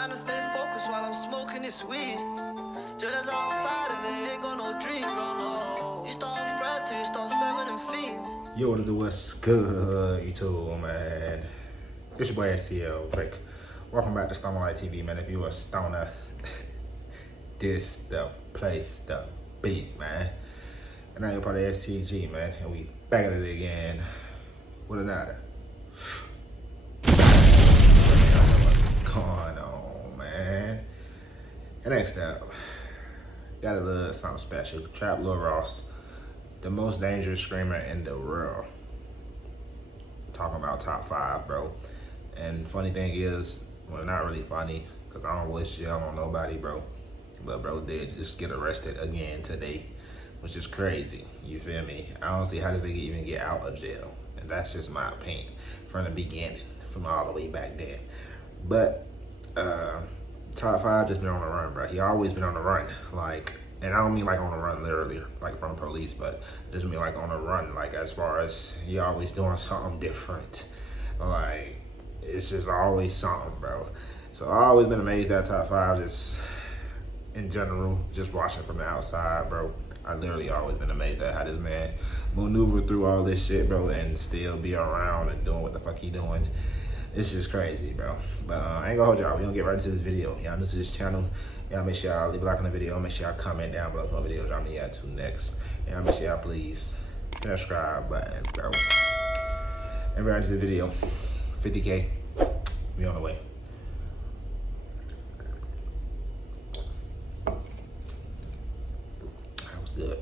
trying to stay focused while I'm smoking this weed. Just outside and they ain't got no dream, no. You start fresh till you start serving them fiends. Yo, what to do? What's good, YouTube, man? It's your boy STL. Like, welcome back to Stoner Light TV, man. If you a stoner, this the place to be, man. And now you're part of STG, man. And we back at it again with another. What's going on, man? And next up, got a little something special. Trap Lil Ross, the most dangerous screamer in the world. Talking about top 5, bro. And funny thing is, well, not really funny, because I don't wish jail on nobody, bro. But bro did just get arrested again today, which is crazy. You feel me? I don't see how this nigga even get out of jail. And that's just my opinion from the beginning, from all the way back then. But top 5 just been on the run, bro. He always been on the run. Like, and I don't mean like on the run literally, like from police, but I just mean like on the run, like as far as he always doing something different. Like, it's just always something, bro. So I always been amazed at top 5, just in general, just watching from the outside, bro. I literally always been amazed at how this man maneuver through all this shit, bro, and still be around and doing what the fuck he doing. It's just crazy, bro. But I ain't gonna hold y'all. We gonna get right into this video. Y'all new to this channel, y'all make sure y'all leave a like on the video. Make sure y'all comment down below for what video y'all need to next. Y'all make sure y'all please hit that subscribe button, bro. And right into the video. 50K. We on the way. That was good.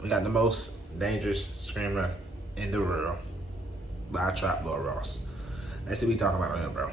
We got the most dangerous screamer in the world by Trap Lil Ross. Let's see what we talking about him, bro.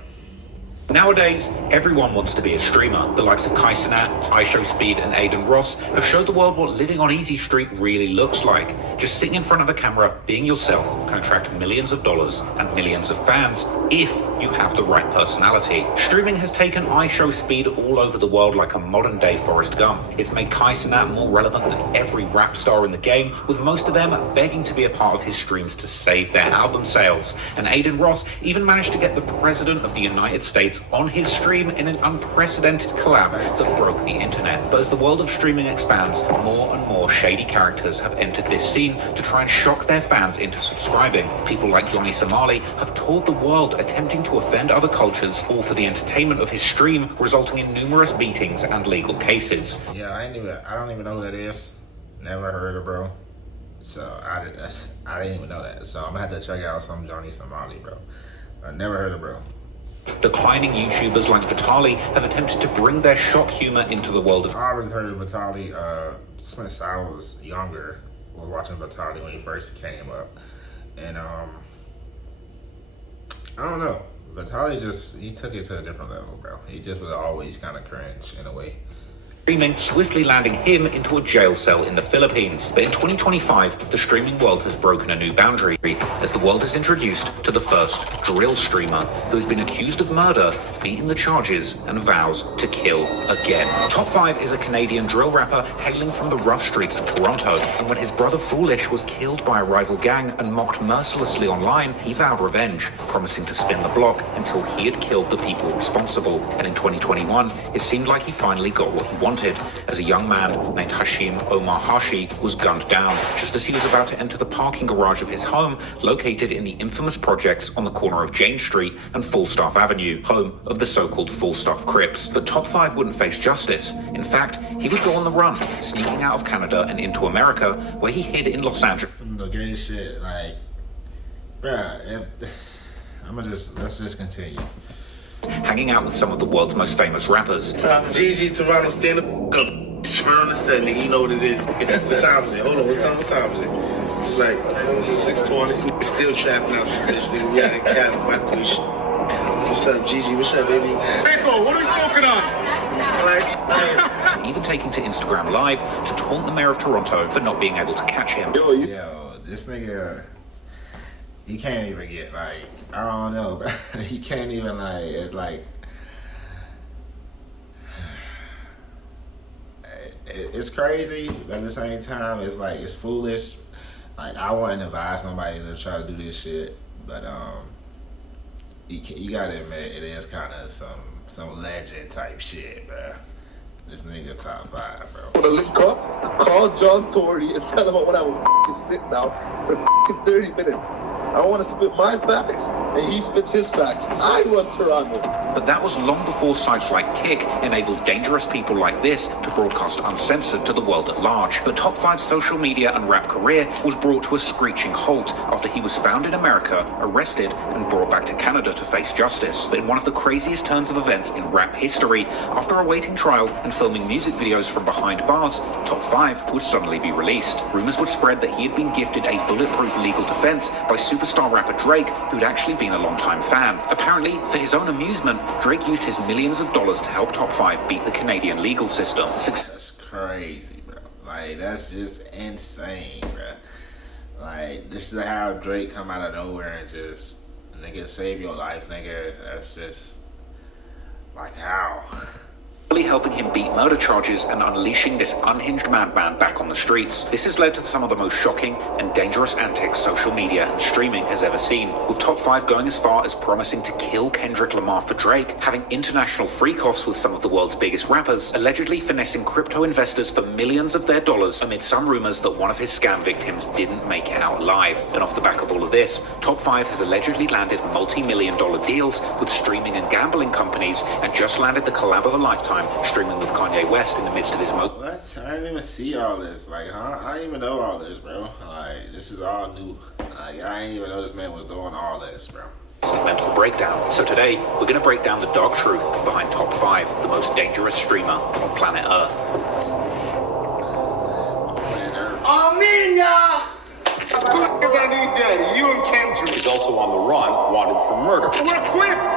Nowadays, everyone wants to be a streamer. The likes of Kaisenat, iShowSpeed, and Aiden Ross have showed the world what living on Easy Street really looks like. Just sitting in front of a camera, being yourself, can attract millions of dollars and millions of fans if you have the right personality. Streaming has taken iShowSpeed all over the world like a modern-day Forrest Gump. It's made Kaisenat more relevant than every rap star in the game, with most of them begging to be a part of his streams to save their album sales. And Aiden Ross even managed to get the President of the United States on his stream in an unprecedented collab that broke the internet. But as the world of streaming expands, more and more shady characters have entered this scene to try and shock their fans into subscribing. People like Johnny Somali have toured the world attempting to offend other cultures, all for the entertainment of his stream, resulting in numerous beatings and legal cases. Yeah, I don't even know who that is. Never heard of, bro. So I didn't even know that. So I'm gonna have to check out some Johnny Somali, bro. I never heard of, bro. Declining YouTubers like Vitali have attempted to bring their shock humor into the world of... I already heard of Vitali since I was younger. I was watching Vitali when he first came up. And I don't know. Vitali he took it to a different level, bro. He just was always kind of cringe in a way. Streaming swiftly landing him into a jail cell in the Philippines. But in 2025, the streaming world has broken a new boundary as the world is introduced to the first drill streamer who has been accused of murder, beating the charges, and vows to kill again. Top 5 is a Canadian drill rapper hailing from the rough streets of Toronto. And when his brother Foolish was killed by a rival gang and mocked mercilessly online, he vowed revenge, promising to spin the block until he had killed the people responsible. And in 2021, it seemed like he finally got what he wanted, as a young man named Hashim Omar Hashi was gunned down just as he was about to enter the parking garage of his home, located in the infamous projects on the corner of James Street and Falstaff Avenue, home of the so-called Falstaff Crips. But Top 5 wouldn't face justice. In fact, he would go on the run, sneaking out of Canada and into America, where he hid in Los Angeles. Some of the greatest shit, like, bruh, let's just continue. Hanging out with some of the world's most famous rappers. Gigi, Toronto, stand up. Swear on the set, nigga, you know what it is. What time is it? Hold on, what time is it? It's like 6:20. Still trapping out this bitch, nigga. We out in Cali, fuck this shit. What's up, Gigi? What's up, baby? Rico, what are we smoking on? Like, even taking to Instagram Live to taunt the mayor of Toronto for not being able to catch him. Yo, this nigga, he can't even get, like, I don't know, but he can't even, like, it's like, it's crazy, but at the same time, it's like, it's foolish. Like, I wouldn't advise nobody to try to do this shit, but you gotta admit, it is kind of some legend type shit, bro. This nigga top 5, bro. I'm gonna link up, call John Tory, and tell him I want to have a sit down for 30 minutes. I want to spit my facts, and he spits his facts. I run Toronto. But that was long before sites like Kick enabled dangerous people like this to broadcast uncensored to the world at large. But Top 5's social media and rap career was brought to a screeching halt after he was found in America, arrested, and brought back to Canada to face justice. But in one of the craziest turns of events in rap history, after awaiting trial and filming music videos from behind bars, Top 5 would suddenly be released. Rumors would spread that he had been gifted a bulletproof legal defense by superstar rapper Drake, who'd actually been a longtime fan. Apparently, for his own amusement, Drake used his millions of dollars to help Top 5 beat the Canadian legal system. That's crazy, bro. Like, that's just insane, bro. Like, just to have Drake come out of nowhere and just, nigga, save your life, nigga. That's just, like, how? Helping him beat murder charges and unleashing this unhinged madman back on the streets. This has led to some of the most shocking and dangerous antics social media and streaming has ever seen, with Top 5 going as far as promising to kill Kendrick Lamar for Drake, having international freak-offs with some of the world's biggest rappers, allegedly finessing crypto investors for millions of their dollars amid some rumors that one of his scam victims didn't make it out alive. And off the back of all of this, Top 5 has allegedly landed multi-million-dollar deals with streaming and gambling companies and just landed the collab of a lifetime streaming with Kanye West in the midst of his What? I didn't even see all this. Like, huh? I didn't even know all this, bro. Like, this is all new. Like, I didn't even know this man was doing all this, bro. mental breakdown. So today, we're going to break down the dark truth behind Top 5, the most dangerous streamer on planet Earth. I'm in, y'all! Because I need daddy, you and Kendrick. He's also on the run, wanted for murder. We're equipped!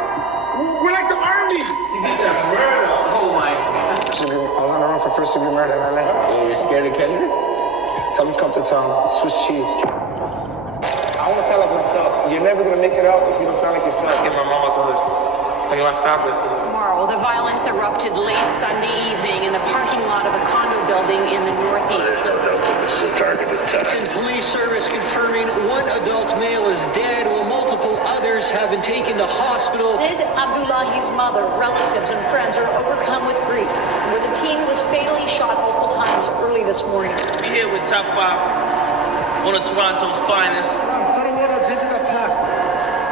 We're like the army! You need that murder! Oh my. I was on the run for first degree murder in LA. You're scared of Kendrick? Tell him to come to town. Swiss cheese. I want to sound like myself. You're never going to make it out if you don't sound like yourself. Get my mom out the hood. Like my family. Tomorrow, the violence erupted late Sunday evening in the parking lot of a condo building in the Northeast. This is a targeted attack. Police service confirming one adult male is dead while multiple others have been taken to hospital. Sid Abdullahi's mother, relatives, and friends are overcome with grief, where the teen was fatally shot multiple times early this morning. We here with Top 5, one of Toronto's finest. Tell them what our ginger got packed.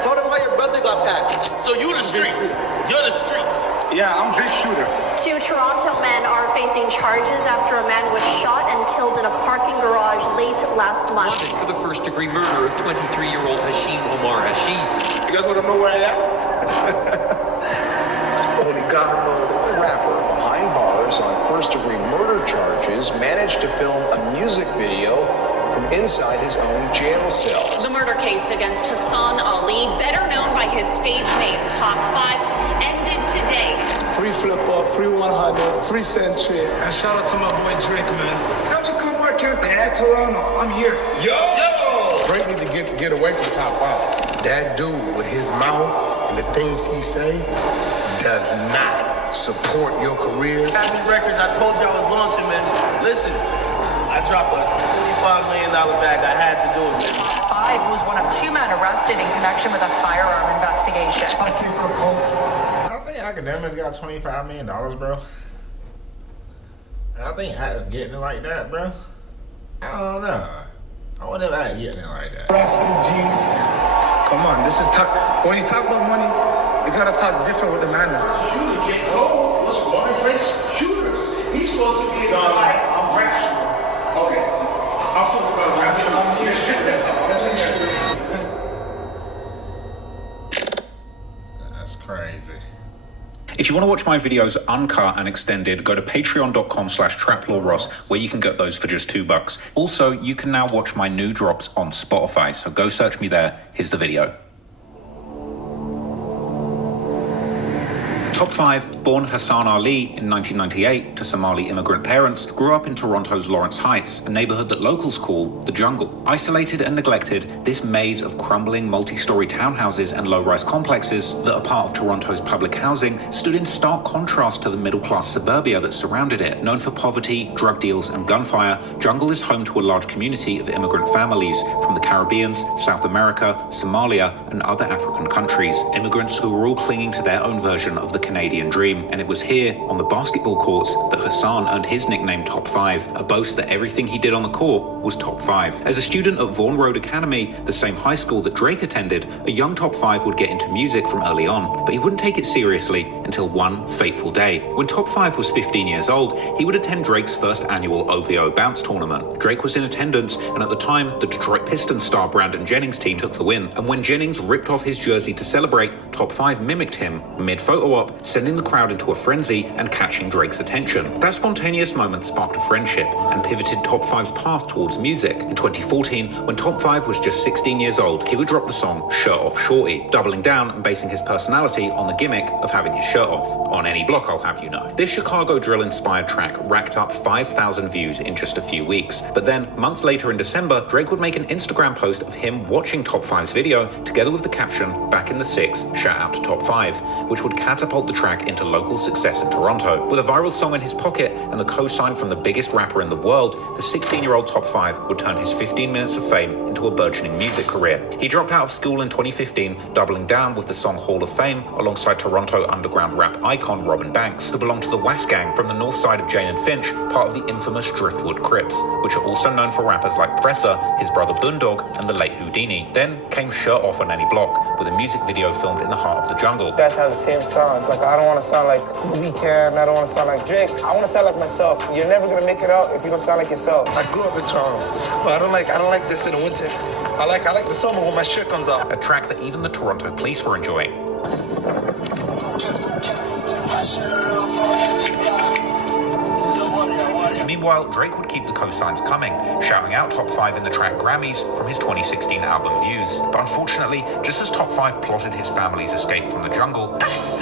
Tell them why your brother got packed. So you the streets. You're the streets. Yeah, I'm Drake Shooter. Two Toronto men are facing charges after a man was shot and killed in a parking garage late last month. Wanted for the first-degree murder of 23-year-old Hashim Omar Hashim. You guys want to know where I am? Only God knows. The rapper behind bars on first-degree murder charges managed to film a music video from inside his own jail cell. The murder case against Hassan Ali, better known by his stage name Top 5, ended today. Free flip-up, free 100, free century. And shout out to my boy Drake, man. How'd you come back here to Toronto? I'm here. Yo! Drake need to get away from Top 5. That dude with his mouth and the things he say does not support your career. Happy Records, I told you I was launching, man. Listen, I dropped a $25 million bag. I had to do it, man. 5 was one of 2 men arrested in connection with a firearm investigation. I came for a coat. I think academics got $25 million, bro. I think I getting it like that, bro. I don't know. I wouldn't have getting it like that. Rascal jeans. Come on, this is tough. When you talk about money, you gotta talk different with the man. Shooter, get cold. What's one of Drake's shooters? He's supposed to be like, I'm rational. Okay. I'm supposed to be rational. I'm here. That's crazy. If you want to watch my videos uncut and extended, go to patreon.com/traplawross, where you can get those for just $2. Also, you can now watch my new drops on Spotify, so go search me there. Here's the video. Top 5 Born Hassan Ali in 1998 to Somali immigrant parents, grew up in Toronto's Lawrence Heights, a neighborhood that locals call the jungle. Isolated and neglected, this maze of crumbling multi-story townhouses and low-rise complexes that are part of Toronto's public housing stood in stark contrast to the middle-class suburbia that surrounded it. Known for poverty, drug deals, and gunfire, Jungle is home to a large community of immigrant families from the Caribbean, South America, Somalia, and other African countries. Immigrants who were all clinging to their own version of the Canadian dream. And it was here, on the basketball courts, that Hassan earned his nickname Top 5, a boast that everything he did on the court was Top 5. As a student at Vaughan Road Academy, the same high school that Drake attended, a young Top 5 would get into music from early on, but he wouldn't take it seriously until one fateful day. When Top 5 was 15 years old, he would attend Drake's first annual OVO Bounce tournament. Drake was in attendance, and at the time, the Detroit Pistons star Brandon Jennings' team took the win. And when Jennings ripped off his jersey to celebrate, Top 5 mimicked him mid-photo op, sending the crowd into a frenzy and catching Drake's attention. That spontaneous moment sparked a friendship and pivoted Top 5's path towards music. In 2014, when Top 5 was just 16 years old, he would drop the song Shirt Off Shorty, doubling down and basing his personality on the gimmick of having his shirt off. On any block, I'll have you know. This Chicago drill-inspired track racked up 5,000 views in just a few weeks. But then, months later in December, Drake would make an Instagram post of him watching Top 5's video, together with the caption, "Back in the 6, shout out to Top 5, which would catapult the track into local success in Toronto. With a viral song in his pocket and the co-sign from the biggest rapper in the world, the 16-year-old Top 5 would turn his 15 minutes of fame into a burgeoning music career. He dropped out of school in 2015, doubling down with the song Hall of Fame alongside Toronto underground rap icon Robin Banks, who belonged to the Was Gang from the north side of Jane and Finch, part of the infamous Driftwood Crips, which are also known for rappers like Presser, his brother Boondog, and the late Houdini. Then came Shirt Off on Any Block, with a music video filmed in the heart of the jungle. You guys have the same sound. Like, I don't want to sound like Weeknd, I don't want to sound like Drake. I want to sound like myself. You're never going to make it out if you don't sound like yourself. I grew up in Toronto, but I don't like this in the winter. I like the summer when my shirt comes off. A track that even the Toronto police were enjoying. Meanwhile, Drake would keep the cosigns coming, shouting out Top 5 in the track Grammys from his 2016 album Views. But unfortunately, just as Top 5 plotted his family's escape from the jungle,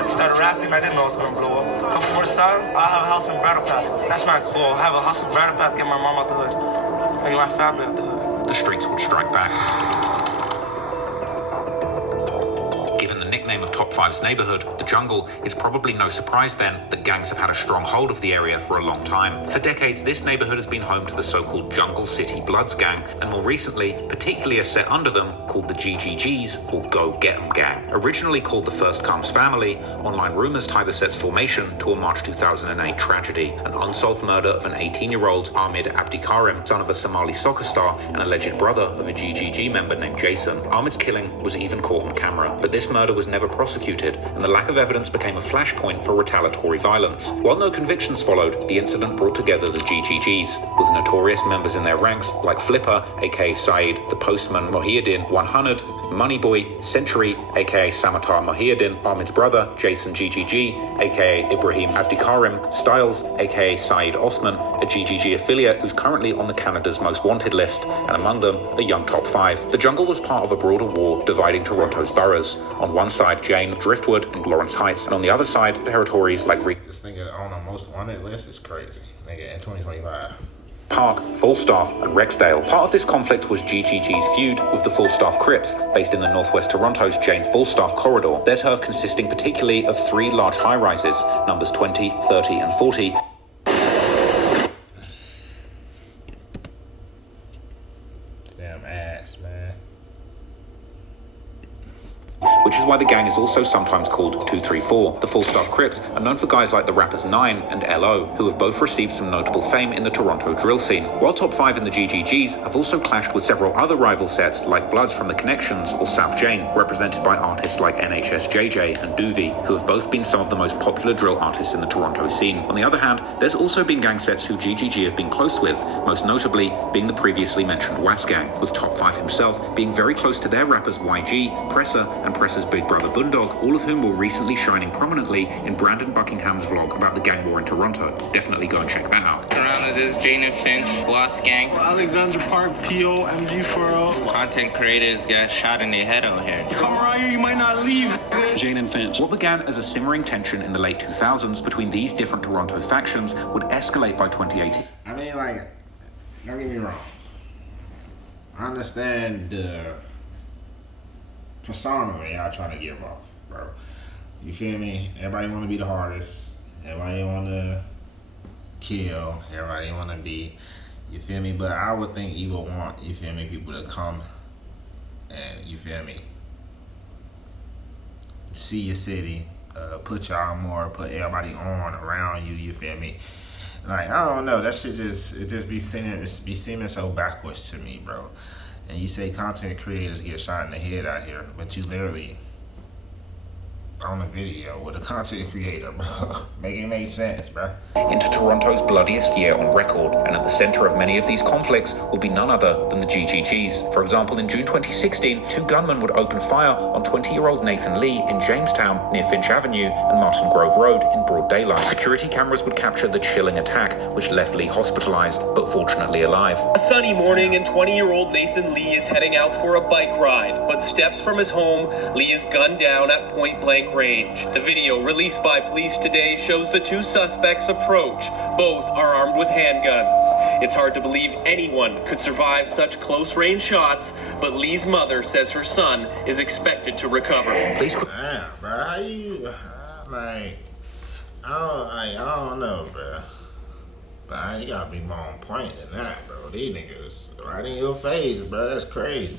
Started rapping, I didn't know it was gonna blow up. A couple more songs, I have a house in Braddock Path. That's my goal. I have a house in Braddock Path, get my mom out the hood. I get my family out the hood. the streets would strike back. Given the nickname of Top 5's neighborhood, the jungle, it's probably no surprise then that gangs have had a strong hold of the area for a long time. For decades, this neighborhood has been home to the so-called Jungle City Bloods gang, and more recently, particularly a set under them called the GGGs, or Go Get 'em gang. Originally called the First Comes Family, online rumors tie the set's formation to a March 2008 tragedy, an unsolved murder of an 18-year-old Ahmed Abdikarim, son of a Somali soccer star and alleged brother of a GGG member named Jason. Ahmed's killing was even caught on camera, but this murder was never prosecuted, and the lack of evidence became a flashpoint for retaliatory violence. While no convictions followed, the incident brought together the GGGs, with notorious members in their ranks like Flipper, aka Saeed, the Postman Mohiuddin 100, Moneyboy, Century, aka Samatar Mohiuddin, Ahmed's brother, Jason GGG, aka Ibrahim Abdikarim, Styles, aka Saeed Osman, a GGG affiliate who's currently on the Canada's Most Wanted list, and among them, a young top 5. The jungle was part of a broader war dividing Toronto's boroughs. On one side, Jane, Driftwood, and Lawrence Heights, and on the other side, territories like This nigga on a Most Wanted list is crazy, nigga, in 2025. Park, Falstaff, and Rexdale. Part of this conflict was GGG's feud with the Falstaff Crips, based in the northwest Toronto's Jane Falstaff corridor, their turf consisting particularly of 3 large high-rises, numbers 20, 30, and 40, Damn ass, man. which is why the gang is also sometimes called 234. The Falstaff Crips are known for guys like the rappers 9 and LO, who have both received some notable fame in the Toronto drill scene, while Top 5 and the GGGs have also clashed with several other rival sets like Bloods from the Connections or South Jane, represented by artists like NHSJJ and Doovie, who have both been some of the most popular drill artists in the Toronto scene. On the other hand, there's also been gang sets who GGG have been close with, most notably being the previously mentioned Was Gang, with Top 5 himself being very close to their rappers YG, Presser, and Presser's Toronto's big brother Boondog, all of whom were recently shining prominently in Brandon Buckingham's vlog about the gang war in Toronto. Definitely go and check that out. Toronto, this is Jaden Finch, Lost Gang. Alexandra Park, PO, MG4O. Content creators get shot in the head out here. You come around here, you might not leave. Jaden Finch. What began as a simmering tension in the late 2000s between these different Toronto factions would escalate by 2018. I mean, like, don't get me wrong. I understand the persona that y'all trying to give off, bro. You feel me? Everybody want to be the hardest. Everybody want to kill. Everybody want to be, you feel me? But I would think you would want, you feel me, people to come and, you feel me, see your city, put y'all more, put everybody on around you, you feel me? Like, I don't know, that shit just be seeming so backwards to me, bro. And you say content creators get shot in the head out here, but you literally on a video with a content creator, bro. Make it make sense, bro. Into Toronto's bloodiest year on record, and at the center of many of these conflicts will be none other than the GGGs. For example, in June 2016, 2 gunmen would open fire on 20-year-old Nathan Lee in Jamestown near Finch Avenue and Martin Grove Road in broad daylight. Security cameras would capture the chilling attack, which left Lee hospitalized, but fortunately alive. A sunny morning and 20-year-old Nathan Lee is heading out for a bike ride, but steps from his home, Lee is gunned down at point-blank range. The video released by police today shows the 2 suspects approach. Both are armed with handguns. It's hard to believe anyone could survive such close-range shots, but Lee's mother says her son is expected to recover. Damn, bro, how you, like, I don't know, bro. But you gotta be more on point than that, bro. These niggas right in your face, bro. That's crazy.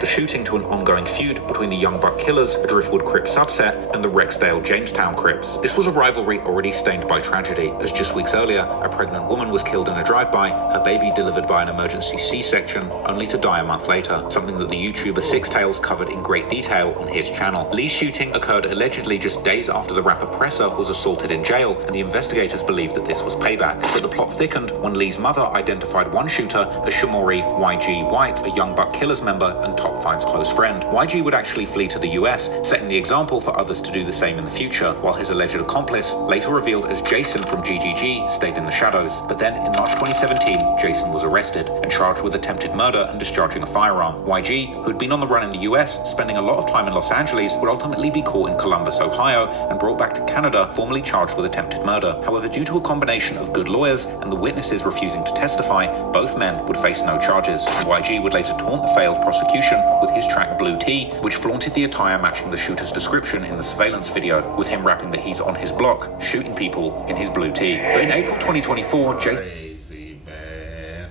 The shooting to an ongoing feud between the Young Buck Killers, a Driftwood Crip subset, and the Rexdale Jamestown Crips. This was a rivalry already stained by tragedy, as just weeks earlier, a pregnant woman was killed in a drive-by, her baby delivered by an emergency C-section, only to die a month later, something that the YouTuber Six Tails covered in great detail on his channel. Lee's shooting occurred allegedly just days after the rapper Presser was assaulted in jail, and the investigators believed that this was payback. But the plot thickened when Lee's mother identified one shooter as Shamori YG White, a Young Buck Killers member and Top 5's close friend. YG would actually flee to the US, setting the example for others to do the same in the future, while his alleged accomplice, later revealed as Jason from GGG, stayed in the shadows. But then, in March 2017, Jason was arrested and charged with attempted murder and discharging a firearm. YG, who'd been on the run in the US, spending a lot of time in Los Angeles, would ultimately be caught in Columbus, Ohio, and brought back to Canada, formally charged with attempted murder. However, due to a combination of good lawyers and the witnesses refusing to testify, both men would face no charges. YG would later taunt the failed prosecution with his track Blue Tea, which flaunted the attire matching the shooter's description in the surveillance video, with him rapping that he's on his block, shooting people in his blue tee. But in April 2024, Jason... Crazy, man.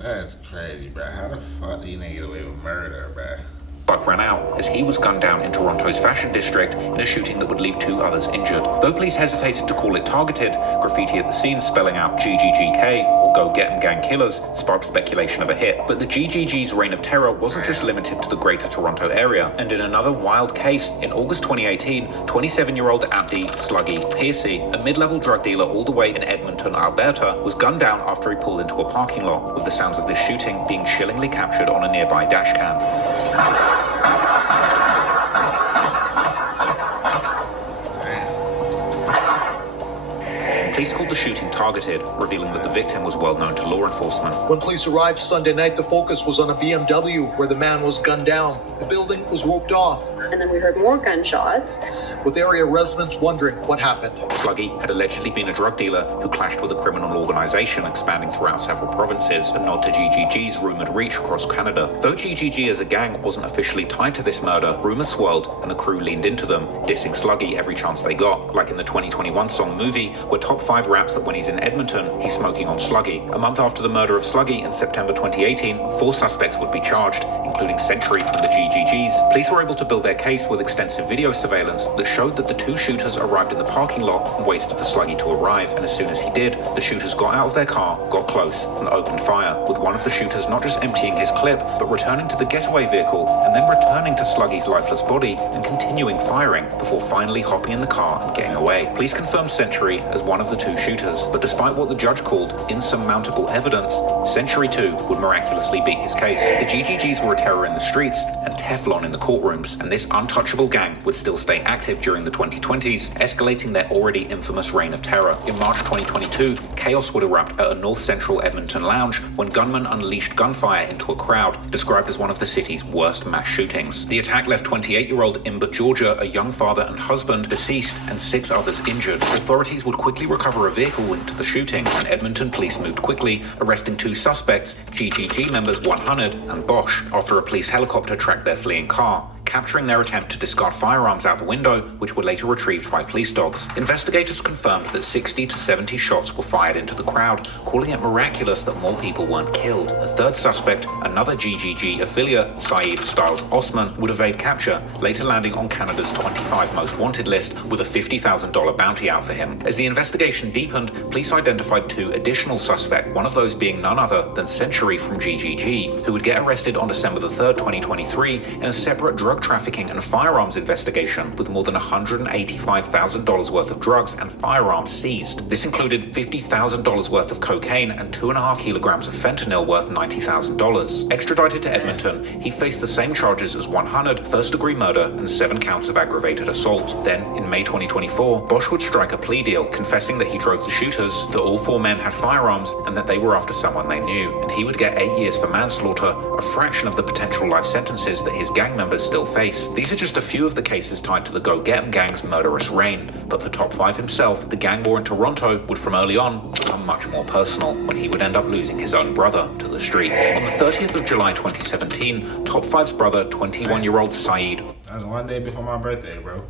That's crazy, bro. How the fuck do you get away with murder, bro? Buck ran out as he was gunned down in Toronto's fashion district in a shooting that would leave 2 others injured. Though police hesitated to call it targeted, graffiti at the scene spelling out GGGK or Go Get 'em Gang Killers sparked speculation of a hit. But the GGG's reign of terror wasn't just limited to the greater Toronto area, and in another wild case, in August 2018, 27-year-old Abdi Sluggy Piercy, a mid-level drug dealer all the way in Edmonton, Alberta, was gunned down after he pulled into a parking lot, with the sounds of this shooting being chillingly captured on a nearby dash cam. Police called the shooting targeted, revealing that the victim was well known to law enforcement. When police arrived Sunday night, the focus was on a BMW where the man was gunned down. The building was roped off. And then we heard more gunshots, with area residents wondering what happened. Sluggy had allegedly been a drug dealer who clashed with a criminal organization expanding throughout several provinces, a nod to GGG's rumored reach across Canada. Though GGG as a gang wasn't officially tied to this murder, rumors swirled and the crew leaned into them, dissing Sluggy every chance they got, like in the 2021 song Movie, where Top 5 raps that when he's in Edmonton, he's smoking on Sluggy. A month after the murder of Sluggy in September 2018, 4 suspects would be charged, including Century from the GGGs. Police were able to build their case with extensive video surveillance that showed that the two shooters arrived in the parking lot and waited for Sluggy to arrive, and as soon as he did, the shooters got out of their car, got close, and opened fire, with one of the shooters not just emptying his clip, but returning to the getaway vehicle, and then returning to Sluggy's lifeless body and continuing firing, before finally hopping in the car and getting away. Police confirmed Century as one of the two shooters, but despite what the judge called insurmountable evidence, Century too would miraculously beat his case. The GGGs were a terror in the streets and Teflon in the courtrooms, and this untouchable gang would still stay active during the 2020s, escalating their already infamous reign of terror. In March 2022, chaos would erupt at a north central Edmonton lounge when gunmen unleashed gunfire into a crowd, described as one of the city's worst mass shootings. The attack left 28-year-old Imbert Georgia, a young father and husband, deceased and 6 others injured. Authorities would quickly recover a vehicle linked to the shooting, and Edmonton police moved quickly, arresting 2 suspects, GGG members 100 and Bosch, after a police helicopter tracked their fleeing car, capturing their attempt to discard firearms out the window, which were later retrieved by police dogs. Investigators confirmed that 60 to 70 shots were fired into the crowd, calling it miraculous that more people weren't killed. A third suspect, another GGG affiliate, Saeed Styles Osman, would evade capture, later landing on Canada's 25 most wanted list with a $50,000 bounty out for him. As the investigation deepened, police identified 2 additional suspects, one of those being none other than Century from GGG, who would get arrested on December the 3rd, 2023 in a separate drug trafficking and firearms investigation with more than $185,000 worth of drugs and firearms seized. This included $50,000 worth of cocaine and 2.5 kilograms of fentanyl worth $90,000. Extradited to Edmonton, he faced the same charges as 100 first-degree murder and 7 counts of aggravated assault. Then, in May 2024, Bosch would strike a plea deal, confessing that he drove the shooters, that all 4 men had firearms, and that they were after someone they knew. And he would get 8 years for manslaughter, a fraction of the potential life sentences that his gang members still face. These are just a few of the cases tied to the Go Get 'Em gang's murderous reign, but for Top 5 himself, the gang war in Toronto would from early on become much more personal, when he would end up losing his own brother to the streets. On the 30th of July 2017, Top 5's brother, 21-year-old Saeed. That was one day before my birthday, bro.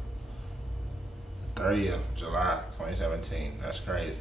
30th of July 2017. That's crazy.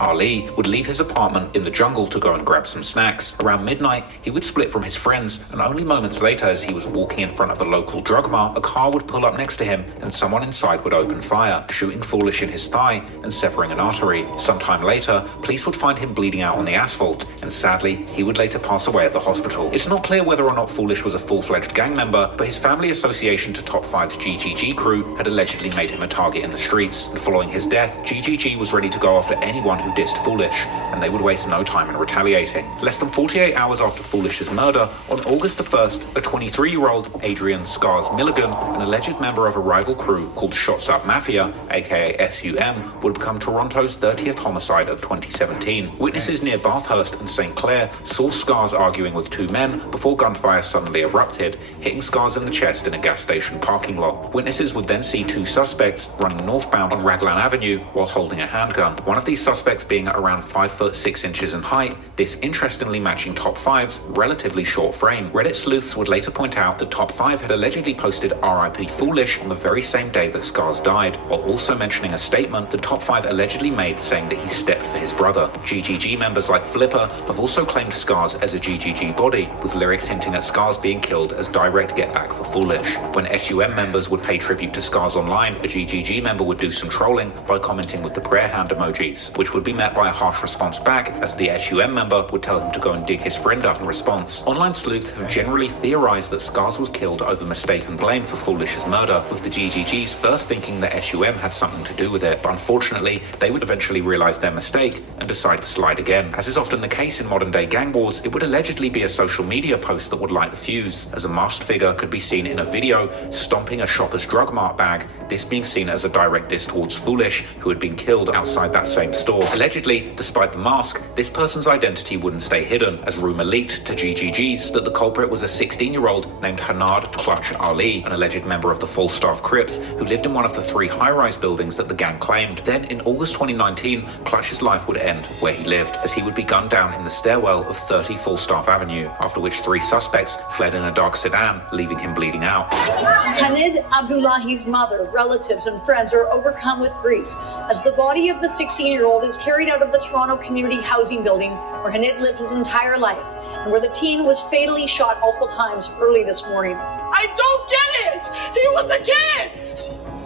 Ali would leave his apartment in the jungle to go and grab some snacks. Around midnight, he would split from his friends, and only moments later, as he was walking in front of a local drug mart, a car would pull up next to him and someone inside would open fire, shooting Foolish in his thigh and severing an artery. Sometime later, police would find him bleeding out on the asphalt, and sadly, he would later pass away at the hospital. It's not clear whether or not Foolish was a full-fledged gang member, but his family association to Top 5's GGG crew had allegedly made him a target in the streets, and following his death, GGG was ready to go after anyone who dissed Foolish, and they would waste no time in retaliating. Less than 48 hours after Foolish's murder, on August the 1st, a 23-year-old Adrian Scars Milligan, an alleged member of a rival crew called Shots Up Mafia, aka SUM, would become Toronto's 30th homicide of 2017. Witnesses near Bathurst and St. Clair saw Scars arguing with 2 men before gunfire suddenly erupted, hitting Scars in the chest in a gas station parking lot. Witnesses would then see 2 suspects running northbound on Raglan Avenue while holding a handgun. One of these suspects being around 5'6" in height, this interestingly matching Top 5's relatively short frame. Reddit sleuths would later point out that Top 5 had allegedly posted RIP Foolish on the very same day that Scars died, while also mentioning a statement that Top 5 allegedly made saying that he stepped for his brother. GGG members like Flipper have also claimed Scars as a GGG body, with lyrics hinting at Scars being killed as direct get back for Foolish. When SUM members would pay tribute to Scars online, a GGG member would do some trolling by commenting with the prayer hand emojis, which would be met by a harsh response back, as the SUM member would tell him to go and dig his friend up in response. Online sleuths have generally theorized that Scars was killed over mistaken blame for Foolish's murder, with the GGGs first thinking that SUM had something to do with it, but unfortunately, they would eventually realize their mistake and decide to slide again. As is often the case in modern day gang wars, it would allegedly be a social media post that would light the fuse, as a masked figure could be seen in a video stomping a shopper's drug mart bag, this being seen as a direct diss towards Foolish, who had been killed outside that same store. Allegedly, despite the mask, this person's identity wouldn't stay hidden, as rumor leaked to GGGs that the culprit was a 16-year-old named Hanard Clutch Ali, an alleged member of the Falstaff Crips, who lived in one of the 3 high-rise buildings that the gang claimed. Then, in August 2019, Clutch's life would end where he lived, as he would be gunned down in the stairwell of 30 Falstaff Avenue, after which 3 suspects fled in a dark sedan, leaving him bleeding out. Hanid Abdullahi's mother, relatives, and friends are overcome with grief as the body of the 16-year-old is carried out of the Toronto Community Housing Building where Hanid lived his entire life and where the teen was fatally shot multiple times early this morning. I don't get it! He was a kid!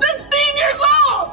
16 years old!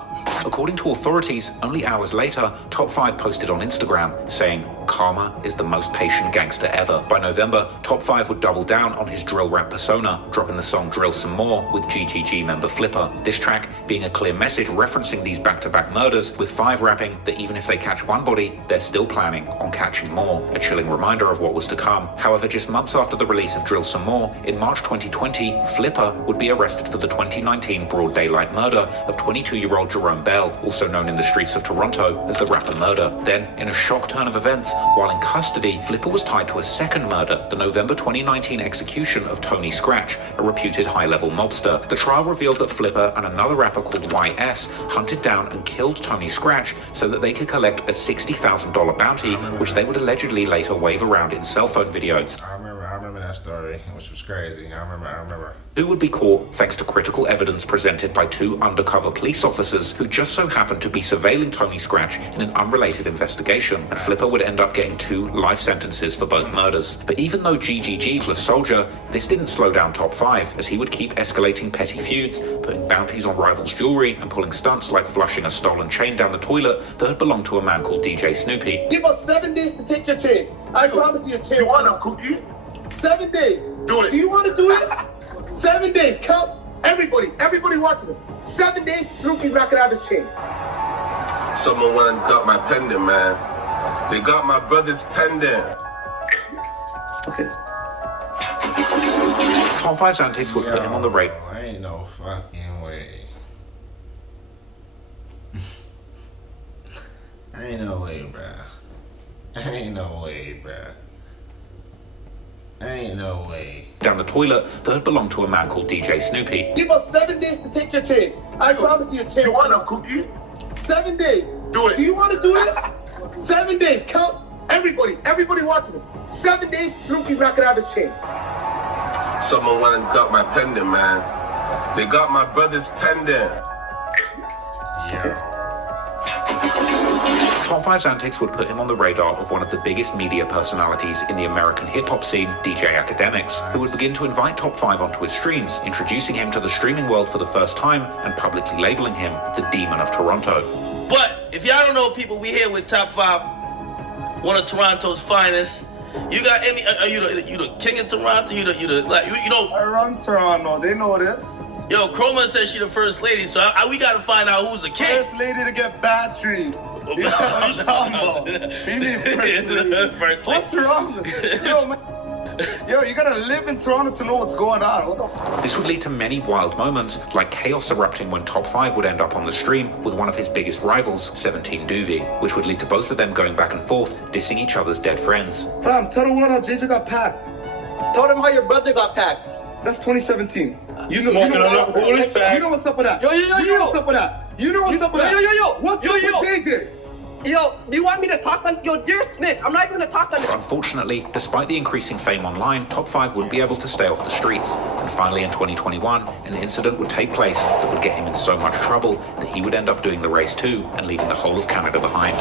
According to authorities, only hours later, Top 5 posted on Instagram saying, "Karma is the most patient gangster ever." By November, Top 5 would double down on his drill rap persona, dropping the song Drill Some More with GGG member Flipper. This track being a clear message referencing these back-to-back murders, with 5 rapping that even if they catch one body, they're still planning on catching more. A chilling reminder of what was to come. However, just months after the release of Drill Some More, in March 2020, Flipper would be arrested for the 2019 broad daylight murder of 22-year-old Jerome Bell, also known in the streets of Toronto as the rapper Murder. Then, in a shock turn of events, while in custody, Flipper was tied to a second murder, the November 2019 execution of Tony Scratch, a reputed high-level mobster. The trial revealed that Flipper and another rapper called YS hunted down and killed Tony Scratch so that they could collect a $60,000 bounty, which they would allegedly later wave around in cell phone videos. I remember that story, which was crazy. I remember. Who would be caught thanks to critical evidence presented by 2 undercover police officers who just so happened to be surveilling Tony Scratch in an unrelated investigation, and Flipper would end up getting 2 life sentences for both murders. But even though GGG was a soldier, this didn't slow down Top 5, as he would keep escalating petty feuds, putting bounties on rivals' jewelry, and pulling stunts like flushing a stolen chain down the toilet that had belonged to a man called DJ Snoopy. Give us 7 days to take your chain. I promise you your chain. You want a cookie? 7 days. Do it. Do you want to do this? 7 days. Count. Everybody watching this. 7 days, Snoopy's not gonna have his chain. Someone went and got my pendant, man. They got my brother's pendant. Okay. Top 5's antics would put him on the radar. Ain't no fucking way. Ain't no way, bruh. Ain't no way, bruh. Ain't no way. Down the toilet that had belonged to a man called DJ Snoopy. Give us 7 days to take your chain. I promise you your chain. You want a cookie? 7 days. Do it. Do you want to do this? 7 days. Count. Everybody watching this. 7 days, Snoopy's not gonna have his chain. Someone went and got my pendant, man. They got my brother's pendant. Yeah. Top 5's antics would put him on the radar of one of the biggest media personalities in the American hip-hop scene, DJ Academics, who would begin to invite Top 5 onto his streams, introducing him to the streaming world for the first time and publicly labeling him the Demon of Toronto. But if y'all don't know, people, we here with Top 5, one of Toronto's finest. You got any? Are you the king of Toronto? You know? I run Toronto. They know this. Yo, Chroma says she the first lady, so we gotta find out who's the king. First lady to get battery. You know what I'm talking about? You mean first lady. What's wrong with this? Yo, man. Yo, you gotta live in Toronto to know what's going on. What the f? This would lead to many wild moments, like chaos erupting when Top 5 would end up on the stream with one of his biggest rivals, 17 Doovie, which would lead to both of them going back and forth, dissing each other's dead friends. Fam, tell them how JJ got packed. Tell them how your brother got packed. That's 2017. You know what's up with that. Yo. You know what's up with that. You know what's up with that. Yo. What's up with JJ? Yo, do you want me to talk on? Yo, dear snitch, I'm not even gonna talk on this. Unfortunately, despite the increasing fame online, Top 5 wouldn't be able to stay off the streets. And finally, in 2021, an incident would take place that would get him in so much trouble that he would end up doing the race too and leaving the whole of Canada behind.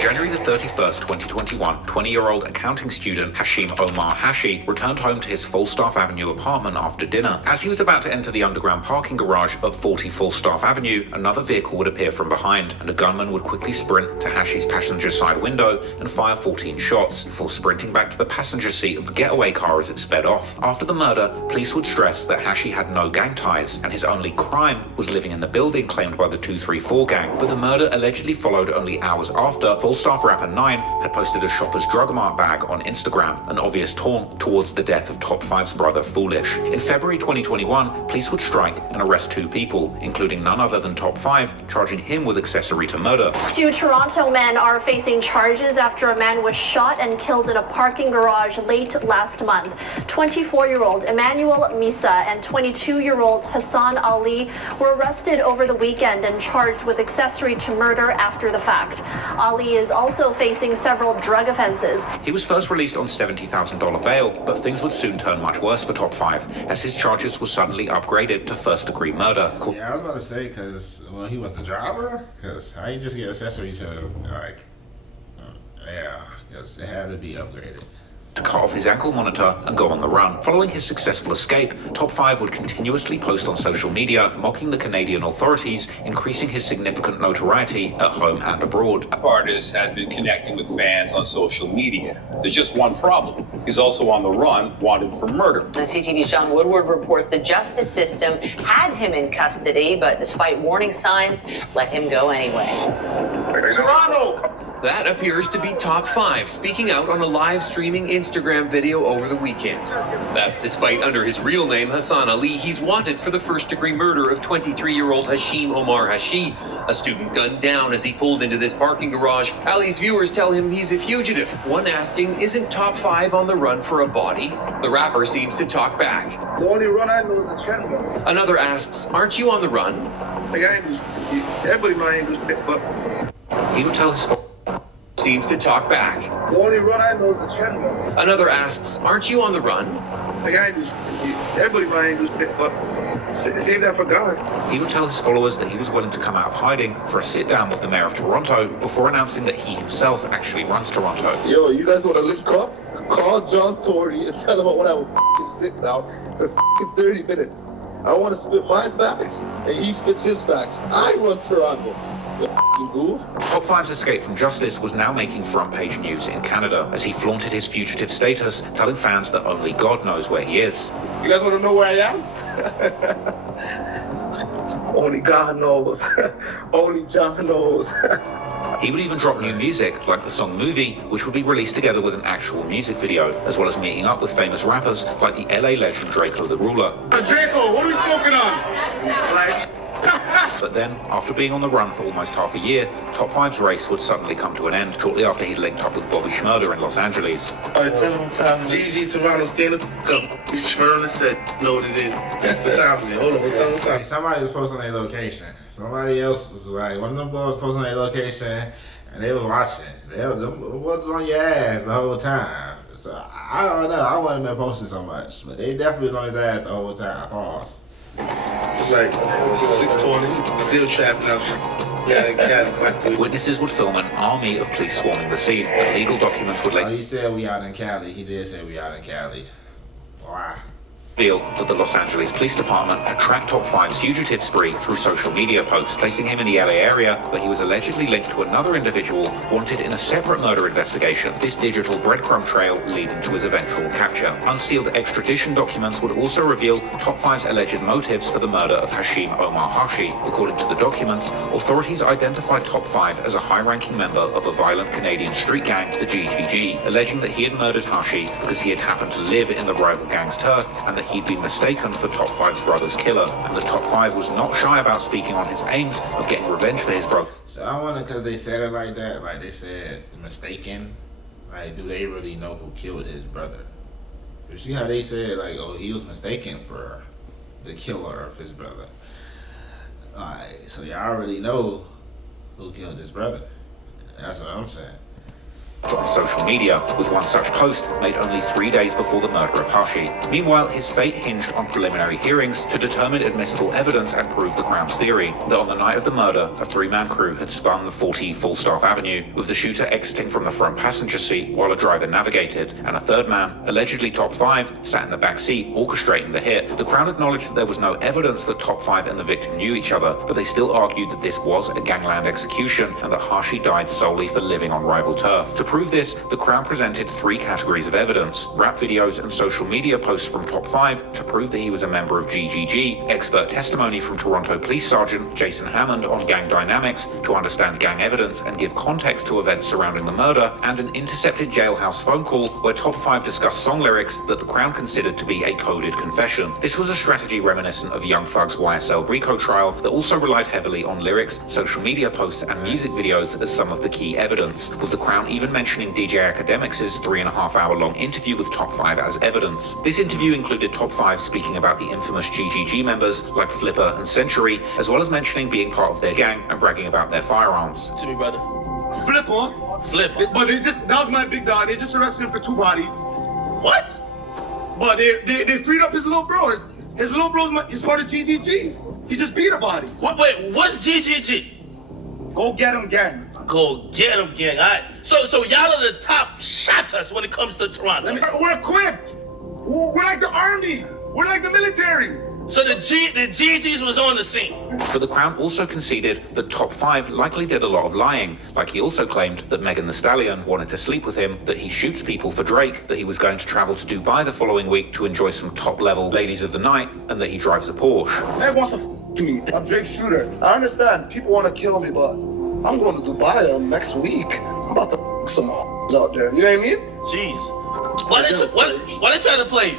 January the 31st, 2021, 20-year-old accounting student Hashim Omar Hashi returned home to his Falstaff Avenue apartment after dinner. As he was about to enter the underground parking garage at 40 Falstaff Avenue, another vehicle would appear from behind, and a gunman would quickly sprint to Hashi's passenger side window and fire 14 shots before sprinting back to the passenger seat of the getaway car as it sped off. After the murder, police would stress that Hashi had no gang ties, and his only crime was living in the building claimed by the 234 gang. But the murder allegedly followed only hours after Falstaff rapper 9 had posted a Shoppers Drug Mart bag on Instagram, an obvious taunt towards the death of Top 5's brother Foolish. In February 2021, police would strike and arrest 2 people, including none other than Top 5, charging him with accessory to murder. 2 Toronto men are facing charges after a man was shot and killed in a parking garage late last month. 24-year-old Emmanuel Misa and 22-year-old Hassan Ali were arrested over the weekend and charged with accessory to murder after the fact. Ali is also facing several drug offenses. He was first released on $70,000 bail, but things would soon turn much worse for Top 5, as his charges were suddenly upgraded to first-degree murder. Yeah, I was about to say, because, well, he was the driver? Because how you just get accessory to, like, yeah, because it had to be upgraded. to cut off his ankle monitor and go on the run. Following his successful escape, Top 5 would continuously post on social media, mocking the Canadian authorities, increasing his significant notoriety at home and abroad. The artist has been connecting with fans on social media. There's just one problem. He's also on the run, wanted for murder. CTV's Sean Woodward reports the justice system had him in custody, but despite warning signs, let him go anyway. Toronto! That appears to be Top 5 speaking out on a live streaming Instagram video over the weekend. That's despite under his real name, Hassan Ali, he's wanted for the first-degree murder of 23-year-old Hashim Omar Hashi, a student gunned down as he pulled into this parking garage. Ali's viewers tell him he's a fugitive. One asking, isn't Top 5 on the run for a body? The rapper seems to talk back. The only run I know is the channel. Another asks, aren't you on the run? Like, I ain't do everybody know I ain't do shit, but He would tell his seems to talk back. the only run I know is the channel. Another asks, aren't you on the run? Like, I ain't do everybody know I ain't do shit, but save that for God. He would tell his followers that he was willing to come out of hiding for a sit-down with the mayor of Toronto before announcing that he himself actually runs Toronto. Yo, you guys want to link up? Call John Tory and tell him I want to have a sit down for 30 minutes. I want to spit my facts, and he spits his facts. I run Toronto. Goof. Top 5's escape from justice was now making front-page news in Canada as he flaunted his fugitive status, telling fans that only God knows where he is. You guys want to know where I am? Only God knows. Only John knows. He would even drop new music, like the song Movie, which would be released together with an actual music video, as well as meeting up with famous rappers like the LA legend Draco the Ruler. Draco, what are we smoking on? But then, after being on the run for almost half a year, Top 5's race would suddenly come to an end shortly after he'd linked up with Bobby Schmurder in Los Angeles. Alright, tell him what time it is. GG Toronto, stand up. Schmurder on the set. Know what it is. What time is it? Hold on, what time? Somebody was posting their location. Somebody else was like, one of them boys was posting their location, and they was watching. Them was on your ass the whole time. So, I don't know. I wasn't been posting so much, but they definitely was on his ass the whole time. Pause. It's like 6:20, still trapping out. Witnesses would film an army of police swarming the scene. Legal documents would he said we out in Cali. He did say we out in Cali. Why? reveal that the Los Angeles Police Department had tracked Top 5's fugitive spree through social media posts, placing him in the LA area where he was allegedly linked to another individual wanted in a separate murder investigation, this digital breadcrumb trail leading to his eventual capture. Unsealed extradition documents would also reveal Top 5's alleged motives for the murder of Hashim Omar Hashi. According to the documents, authorities identified Top 5 as a high-ranking member of a violent Canadian street gang, the GGG, alleging that he had murdered Hashi because he had happened to live in the rival gang's turf and that he'd been mistaken for Top 5's brother's killer, and the Top 5 was not shy about speaking on his aims of getting revenge for his brother. So I wonder, because they said it like that, like they said mistaken, like do they really know who killed his brother? You see how they said like, oh, he was mistaken for the killer of his brother. Alright, so y'all already know who killed his brother. That's what I'm saying. On social media, with one such post made only 3 days before the murder of Hashi. Meanwhile, his fate hinged on preliminary hearings to determine admissible evidence and prove the Crown's theory that on the night of the murder, a three-man crew had spun the 40 Falstaff Avenue, with the shooter exiting from the front passenger seat while a driver navigated, and a third man, allegedly Top 5, sat in the back seat orchestrating the hit. The Crown acknowledged that there was no evidence that Top 5 and the victim knew each other, but they still argued that this was a gangland execution and that Hashi died solely for living on rival turf. To prove this, the Crown presented 3 categories of evidence: rap videos and social media posts from Top 5 to prove that he was a member of GGG, expert testimony from Toronto Police Sergeant Jason Hammond on gang dynamics to understand gang evidence and give context to events surrounding the murder, and an intercepted jailhouse phone call where Top 5 discussed song lyrics that the Crown considered to be a coded confession. This was a strategy reminiscent of Young Thug's YSL RICO trial that also relied heavily on lyrics, social media posts and music videos as some of the key evidence, with the Crown even mentioning DJ Academics' 3.5-hour-long interview with Top 5 as evidence. This interview included Top 5 speaking about the infamous GGG members like Flipper and Century, as well as mentioning being part of their gang and bragging about their firearms. To me, brother. Flipper. But that was my big dog. They just arrested him for 2 bodies. What? But they freed up his little bro. His little bro's he's part of GGG. He just beat a body. Wait, what's GGG? Go get him, gang. Go get him, gang. All right. So y'all are the top shotters when it comes to Toronto. We're equipped. We're like the army. We're like the military. So the GGs was on the scene. But the Crown also conceded that Top 5 likely did a lot of lying. Like he also claimed that Megan Thee Stallion wanted to sleep with him, that he shoots people for Drake, that he was going to travel to Dubai the following week to enjoy some top-level ladies of the night, and that he drives a Porsche. Hey wants to me. I'm Jake Shooter. I understand people want to kill me, but I'm going to Dubai next week. I'm about to some out there. You know what I mean? Jeez. Why they try to play you?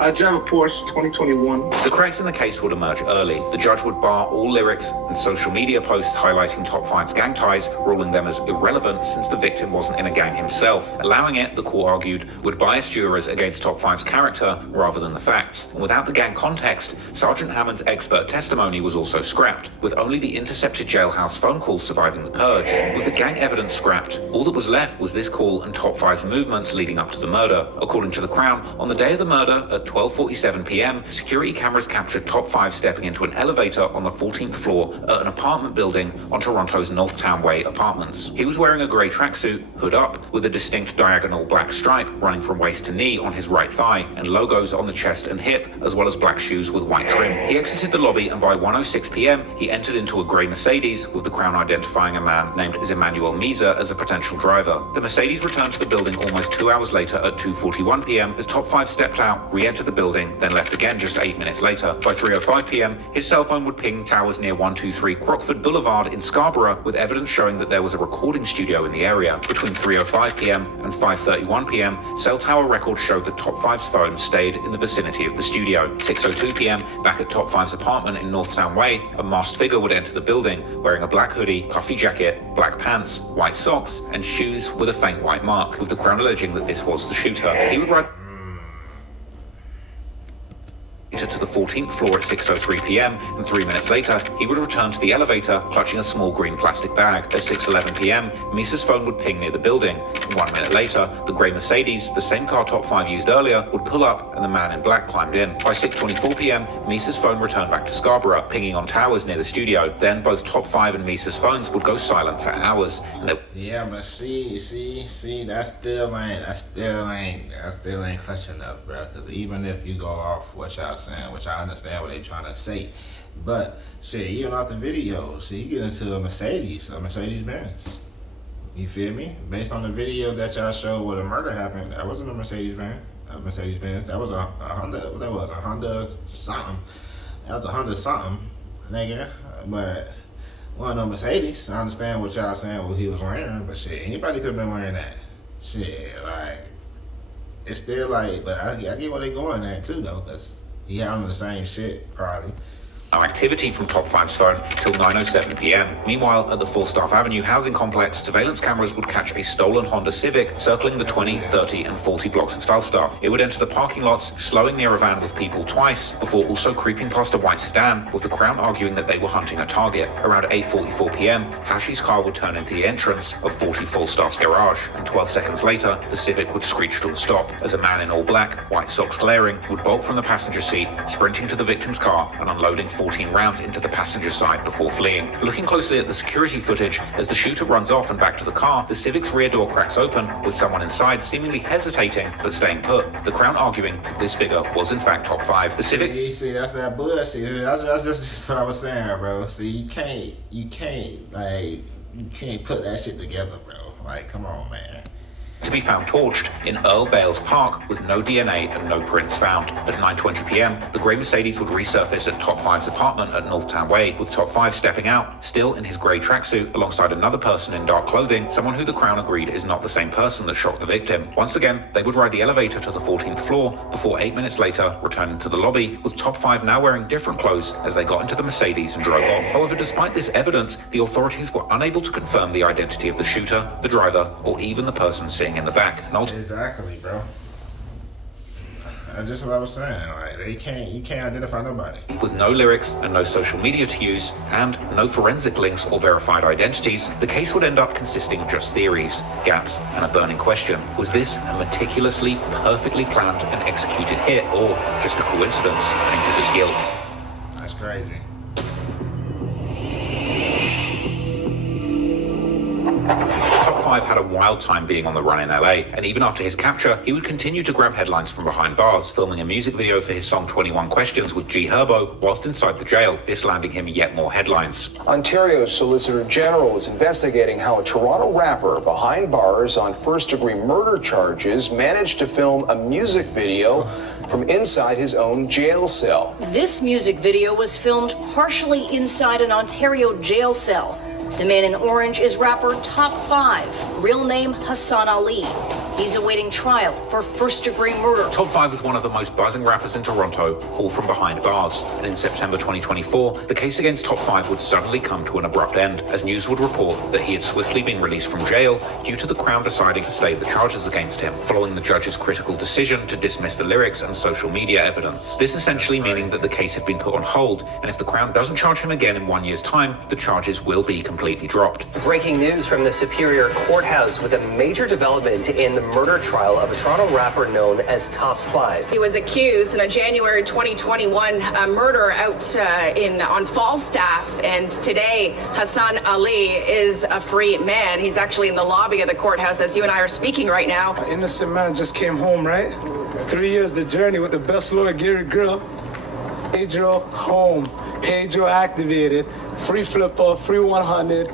I drive a Porsche 2021. The cracks in the case would emerge early. The judge would bar all lyrics and social media posts highlighting Top 5's gang ties, ruling them as irrelevant since the victim wasn't in a gang himself. Allowing it, the court argued, would bias jurors against Top 5's character rather than the facts. And without the gang context, Sergeant Hammond's expert testimony was also scrapped, with only the intercepted jailhouse phone calls surviving the purge. With the gang evidence scrapped, all that was left was this call and Top 5's movements leading up to the murder. According to the Crown, on the day of the murder, at 12:47 p.m, security cameras captured Top 5 stepping into an elevator on the 14th floor at an apartment building on Toronto's Northtown Way apartments. He was wearing a grey tracksuit, hood up, with a distinct diagonal black stripe running from waist to knee on his right thigh, and logos on the chest and hip, as well as black shoes with white trim. He exited the lobby, and by 1:06 p.m, he entered into a grey Mercedes, with the Crown identifying a man named Emmanuel Misa as a potential driver. The Mercedes returned to the building almost 2 hours later at 2:41 p.m, as Top 5 stepped out, re-entered the building, then left again just 8 minutes later. By 3:05 p.m, his cell phone would ping towers near 123 Crockford Boulevard in Scarborough, with evidence showing that there was a recording studio in the area. Between 3:05 p.m. and 5:31 p.m, cell tower records showed that Top 5's phone stayed in the vicinity of the studio. 6:02 p.m, back at Top 5's apartment in Northtown Way, a masked figure would enter the building, wearing a black hoodie, puffy jacket, black pants, white socks, and shoes with a faint white mark, with the Crown alleging that this was the shooter. He would ride to the 14th floor at 6:03 p.m, and 3 minutes later, he would return to the elevator, clutching a small green plastic bag. At 6:11 p.m, Misa's phone would ping near the building. 1 minute later, the grey Mercedes, the same car Top 5 used earlier, would pull up, and the man in black climbed in. By 6:24 p.m, Misa's phone returned back to Scarborough, pinging on towers near the studio. Then both Top 5 and Misa's phones would go silent for hours. And yeah, but see, that still ain't clutch enough, bro. Because even if you go off what y'all saying, which I understand what they trying to say, but shit, even off the video, see, he get into a Mercedes Benz. You feel me? Based on the video that y'all showed where the murder happened, that wasn't a Mercedes Benz. That was a Honda. That was a Honda something. That was a Honda something, nigga. But wasn't no Mercedes. I understand what y'all saying, what he was wearing, but shit, anybody could have been wearing that. Shit, like, it's still like, but I get where they going at too though, cause he had on the same shit probably. No activity from Top 5's phone till 9:07 p.m. Meanwhile, at the Falstaff Avenue housing complex, surveillance cameras would catch a stolen Honda Civic circling the 20, 30, and 40 blocks of Falstaff. It would enter the parking lots, slowing near a van with people twice, before also creeping past a white sedan, with the Crown arguing that they were hunting a target. Around 8:44 p.m, Hashi's car would turn into the entrance of 40 Falstaff's garage, and 12 seconds later, the Civic would screech to a stop, as a man in all black, white socks glaring, would bolt from the passenger seat, sprinting to the victim's car, and unloading 14 rounds into the passenger side before fleeing. Looking closely at the security footage, as the shooter runs off and back to the car, the Civic's rear door cracks open, with someone inside seemingly hesitating but staying put. The Crown arguing that this figure was in fact Top 5. The Civic... See, that's that bullshit. That's just what I was saying, bro. See, you can't put that shit together, bro. Like, come on, man. To be found torched in Earl Bales Park with no DNA and no prints found. At 9:20 p.m, the grey Mercedes would resurface at Top 5's apartment at Northtown Way, with Top 5 stepping out, still in his grey tracksuit, alongside another person in dark clothing, someone who the Crown agreed is not the same person that shot the victim. Once again, they would ride the elevator to the 14th floor, before 8 minutes later returning to the lobby, with Top 5 now wearing different clothes as they got into the Mercedes and drove off. However, despite this evidence, the authorities were unable to confirm the identity of the shooter, the driver, or even the person sitting in the back. Exactly, bro. That's just what I was saying. Like, you can't identify nobody. With no lyrics and no social media to use, and no forensic links or verified identities, the case would end up consisting of just theories, gaps, and a burning question. Was this a meticulously, perfectly planned and executed hit, or just a coincidence painted as guilt? That's crazy. Top 5 had a wild time being on the run in LA, and even after his capture, he would continue to grab headlines from behind bars, filming a music video for his song 21 Questions with G Herbo whilst inside the jail, this landing him yet more headlines. Ontario's Solicitor General is investigating how a Toronto rapper behind bars on first-degree murder charges managed to film a music video from inside his own jail cell. This music video was filmed partially inside an Ontario jail cell. The man in orange is rapper Top 5, real name Hassan Ali. He's awaiting trial for first-degree murder. Top 5 is one of the most buzzing rappers in Toronto, all from behind bars. And in September 2024, the case against Top 5 would suddenly come to an abrupt end, as news would report that he had swiftly been released from jail due to the Crown deciding to stay the charges against him, following the judge's critical decision to dismiss the lyrics and social media evidence. This essentially meaning that the case had been put on hold, and if the Crown doesn't charge him again in 1 year's time, the charges will be completely dropped. Breaking news from the Superior Courthouse with a major development in the murder trial of a Toronto rapper known as Top 5. He was accused in a January 2021 murder out on Falstaff, and today Hassan Ali is a free man. He's actually in the lobby of the courthouse as you and I are speaking right now. An innocent man just came home, right? 3 years the journey with the best lawyer, Gary Grill. Pedro home, Pedro activated, free flipper, free 100,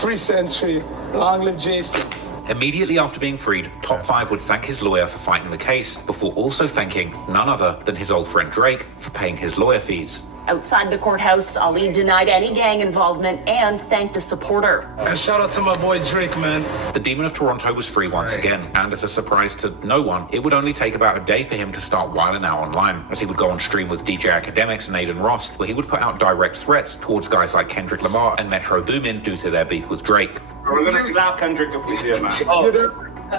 free century, long live Jason. Immediately after being freed, Top 5 would thank his lawyer for fighting the case, before also thanking none other than his old friend Drake for paying his lawyer fees. Outside the courthouse, Ali denied any gang involvement and thanked a supporter. And shout out to my boy Drake, man. The Demon of Toronto was free once again, and as a surprise to no one, it would only take about a day for him to start wilding out online, as he would go on stream with DJ Academics and Aiden Ross, where he would put out direct threats towards guys like Kendrick Lamar and Metro Boomin due to their beef with Drake. We're gonna slap Kendrick if we see him, man.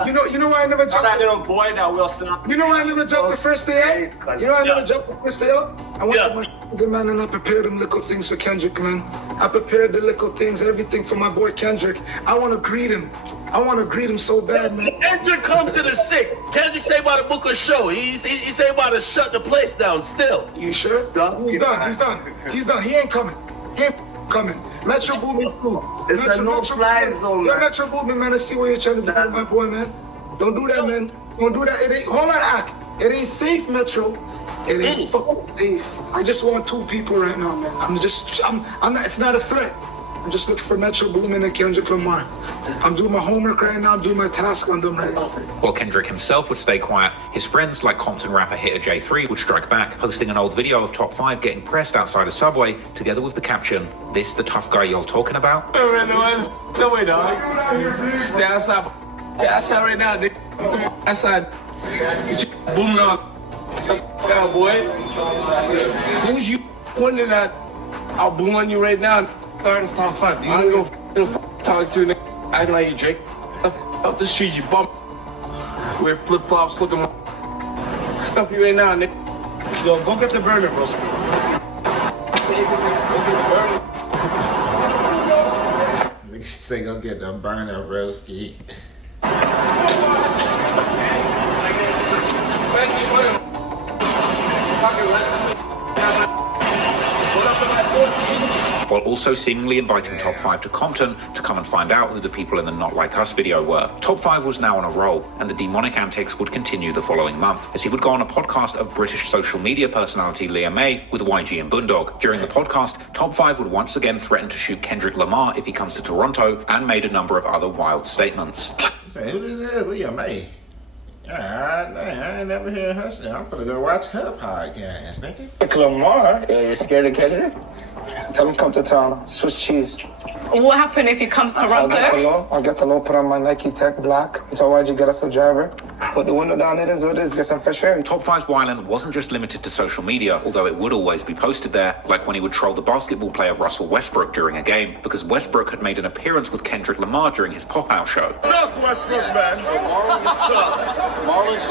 You know why I never jumped? That little boy that will slap. You know why I never jumped the first day out? You know why I never jumped the first day out? I went to my friends, man, and I prepared them little things for Kendrick, man. I prepared the little things, everything for my boy Kendrick. I want to greet him. I want to greet him so bad, man. Kendrick come to the sick. Kendrick say about to book a show. He say about to shut the place down still. You sure? He's done. He ain't coming. He ain't coming. Metro Boomin too. It's a no-fly zone, man. Metro Boomin, man. I see what you're trying to do with my boy, man. Don't do that, man. Don't do that. It ain't. Hold on, Ack. It ain't safe, Metro. It ain't fucking safe. I just want 2 people right now, man. I'm not. It's not a threat. I'm just looking for Metro Boomin and Kendrick Lamar. I'm doing my homework right now. I'm doing my task on them right now. While Kendrick himself would stay quiet, his friends like Compton rapper Hitter J3 would strike back, posting an old video of Top 5 getting pressed outside a Subway, together with the caption, "This the tough guy y'all talking about?" Subway, dog. Stay outside. Stay outside right now, nigga. Outside. Get your booming on. Boy. Who's you pointing at? I'll boom on you right now. Start as Top 5. Do you I don't go talk to you, nigga. Acting like you Drake. Up the street, you bump. Wear flip-flops, looking stuff you right now, nigga. Yo, go get the burner, bro. Niggas say go get the burner, broski. While also seemingly inviting Top 5 to Compton to come and find out who the people in the Not Like Us video were. Top 5 was now on a roll, and the demonic antics would continue the following month, as he would go on a podcast of British social media personality Leah May with YG and Boondog. During the podcast, Top 5 would once again threaten to shoot Kendrick Lamar if he comes to Toronto, and made a number of other wild statements. Say, who this is? Leah May. Alright, I ain't never heard her shit. I'm gonna go watch her podcast, nigga. Lamar? Yeah, you're scared of Kendrick? Tell him come to town. Swiss cheese. What happened if he comes to Toronto? I'll get the low, put on my Nike Tech Black. So why'd you get us a driver? Put the window down, it is what it is, get some fresh air. Top 5's wildin' wasn't just limited to social media, although it would always be posted there, like when he would troll the basketball player Russell Westbrook during a game, because Westbrook had made an appearance with Kendrick Lamar during his pop-out show. Suck, Westbrook, man. You suck.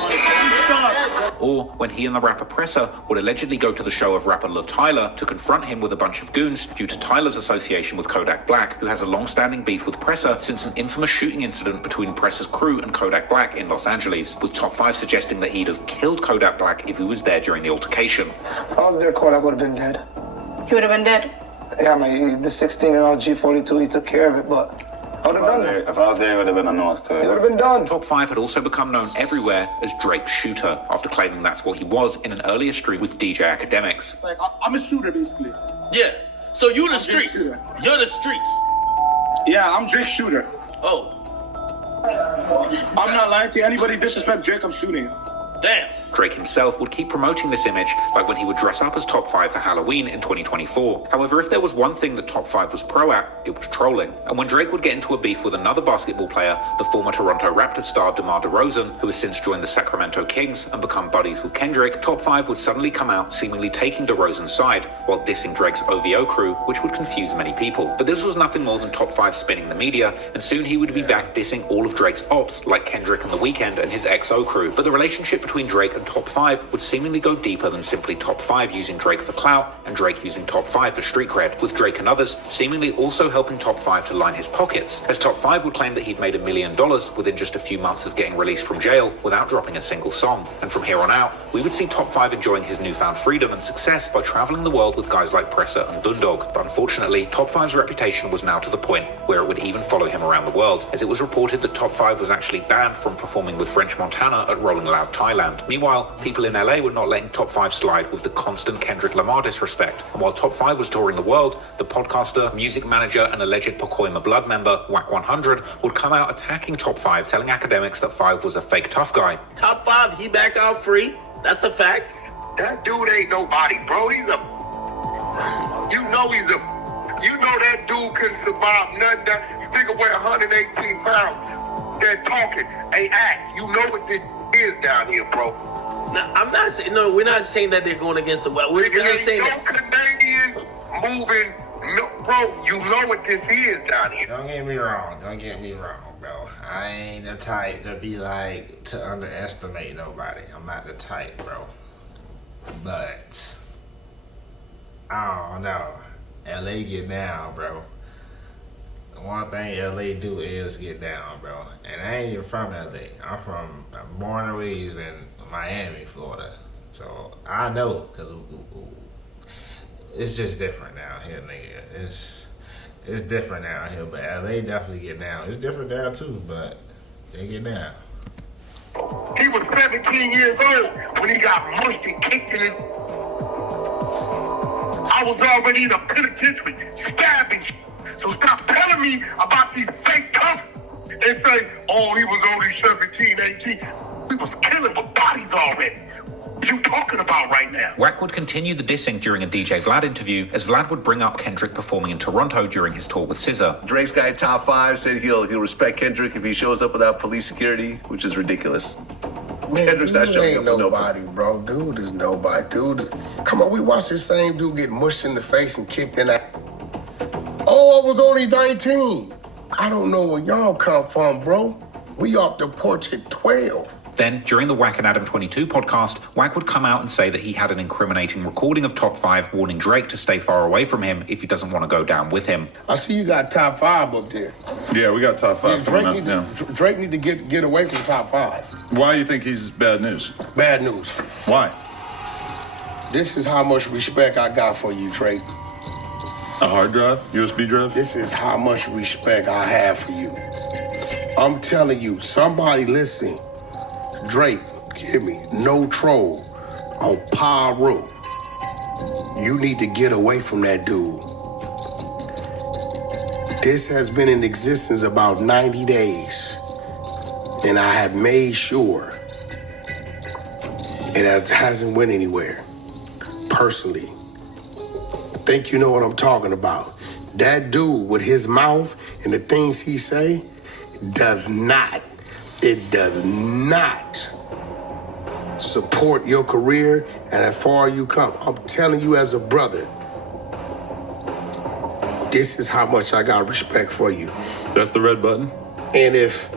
He sucks. Or when he and the rapper Presser would allegedly go to the show of rapper Lil Tyler to confront him with a bunch of goons due to Tyler's association with Kodak Black, who has a long-standing beef with Presser since an infamous shooting incident between Presser's crew and Kodak Black in Los Angeles, with Top 5 suggesting that he'd have killed Kodak Black if he was there during the altercation. If I was there, Kodak would have been dead. He would have been dead. Yeah, the 16-year-old G42, he took care of it, but I would have done that. If I was there, it would have been a noise too. It would have been done. Top 5 had also become known everywhere as Drake's shooter, after claiming that's what he was in an earlier stream with DJ Academics. Like, I'm a shooter, basically. Yeah. So you the streets. shooter. You're the streets. Yeah, I'm Drake's shooter. Oh, I'm not lying to you. Anybody disrespect Drake, I'm shooting him. damn. Drake himself would keep promoting this image, like when he would dress up as Top 5 for Halloween in 2024. However, if there was one thing that Top 5 was pro at, it was trolling. And when Drake would get into a beef with another basketball player, the former Toronto Raptors star DeMar DeRozan, who has since joined the Sacramento Kings and become buddies with Kendrick, Top 5 would suddenly come out seemingly taking DeRozan's side, while dissing Drake's OVO crew, which would confuse many people. But this was nothing more than Top 5 spinning the media, and soon he would be back dissing all of Drake's ops, like Kendrick and The Weeknd and his XO crew. But the relationship between Drake and Top 5 would seemingly go deeper than simply Top 5 using Drake for clout and Drake using Top 5 for street cred, with Drake and others seemingly also helping Top 5 to line his pockets, as Top 5 would claim that he'd made $1 million within just a few months of getting released from jail without dropping a single song. And from here on out, we would see Top 5 enjoying his newfound freedom and success by traveling the world with guys like Presser and Dundog. But unfortunately, Top 5's reputation was now to the point where it would even follow him around the world, as it was reported that Top 5 was actually banned from performing with French Montana at Rolling Loud, Thailand. Meanwhile, people in LA were not letting Top 5 slide with the constant Kendrick Lamar disrespect. And while Top 5 was touring the world, the podcaster, music manager, and alleged Pacoima Blood member, Wack 100, would come out attacking Top 5, telling Academics that 5 was a fake tough guy. Top 5, he back out free. That's a fact. That dude ain't nobody, bro. You know that dude couldn't survive nothing. That nigga weigh 118 pounds. They're talking. Hey, act. You know what this is down here, bro. Now, I'm not saying, no, we're not saying that they're going against the well. We're just saying no Canadians moving. No, bro, you know what this is down here. Don't get me wrong, bro. I ain't the type to be like, to underestimate nobody. I'm not the type, bro. But, I don't know. LA get down, bro. The one thing LA do is get down, bro. And I ain't even from LA. I'm born and raised in Miami, Florida. So I know, because it's just different down here, nigga. It's different down here, but LA definitely get down. It's different down too, but they get down. He was 17 years old when he got mushed and kicked in his... I was already in the penitentiary, stabbing. So stop telling me about these fake cuffs and say, oh, he was only 17, 18. We was killing with bodies already. What you talking about right now? Wack would continue the dissing during a DJ Vlad interview, as Vlad would bring up Kendrick performing in Toronto during his tour with SZA. Drake's guy Top 5 said he'll respect Kendrick if he shows up without police security, which is ridiculous. Man, Kendrick's not dude showing ain't up with nobody, bro. Dude is nobody. Come on, we watched this same dude get mushed in the face and kicked in that. Oh, I was only 19. I don't know where y'all come from, bro. We off the porch at 12. Then, during the Wack and Adam 22 podcast, Wack would come out and say that he had an incriminating recording of Top 5 warning Drake to stay far away from him if he doesn't want to go down with him. I see you got Top 5 up there. Yeah, we got Top 5 coming up now. Drake need to get away from Top 5. Why do you think he's bad news? Bad news. Why? This is how much respect I got for you, Drake. A hard drive? USB drive? This is how much respect I have for you. I'm telling you, somebody listening, Drake, give me no troll on Pyro. You need to get away from that dude. This has been in existence about 90 days, and I have made sure it hasn't went anywhere, personally. I think you know what I'm talking about. That dude with his mouth and the things he say does not support your career and how far you come. I'm telling you as a brother, this is how much I got respect for you. That's the red button? And if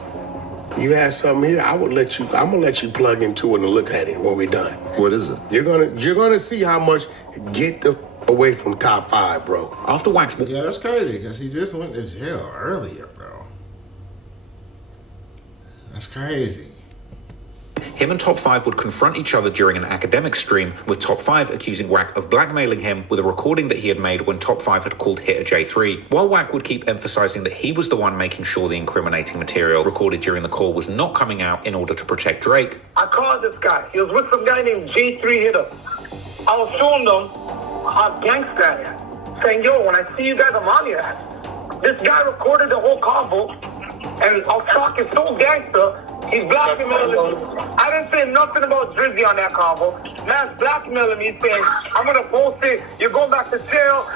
you have something here, I'm gonna let you plug into it and look at it when we're done. What is it? You're gonna see how much get away from Top 5, bro. After Wax... Yeah, that's crazy, because he just went to jail earlier, bro. That's crazy. him and Top 5 would confront each other during an academic stream, with Top 5 accusing Wack of blackmailing him with a recording that he had made when Top 5 had called Hitter J3. While Wack would keep emphasizing that he was the one making sure the incriminating material recorded during the call was not coming out in order to protect Drake. I called this guy. He was with some guy named J3 Hitter. I was showing them how gangsta I am, saying, yo, when I see you guys, I'm on your ass. This guy recorded the whole convo, and I was talking so gangster, he's blackmailing me. I didn't say nothing about Drizzy on that convo. Man's blackmailing me, saying, I'm gonna post it, you're going back to jail.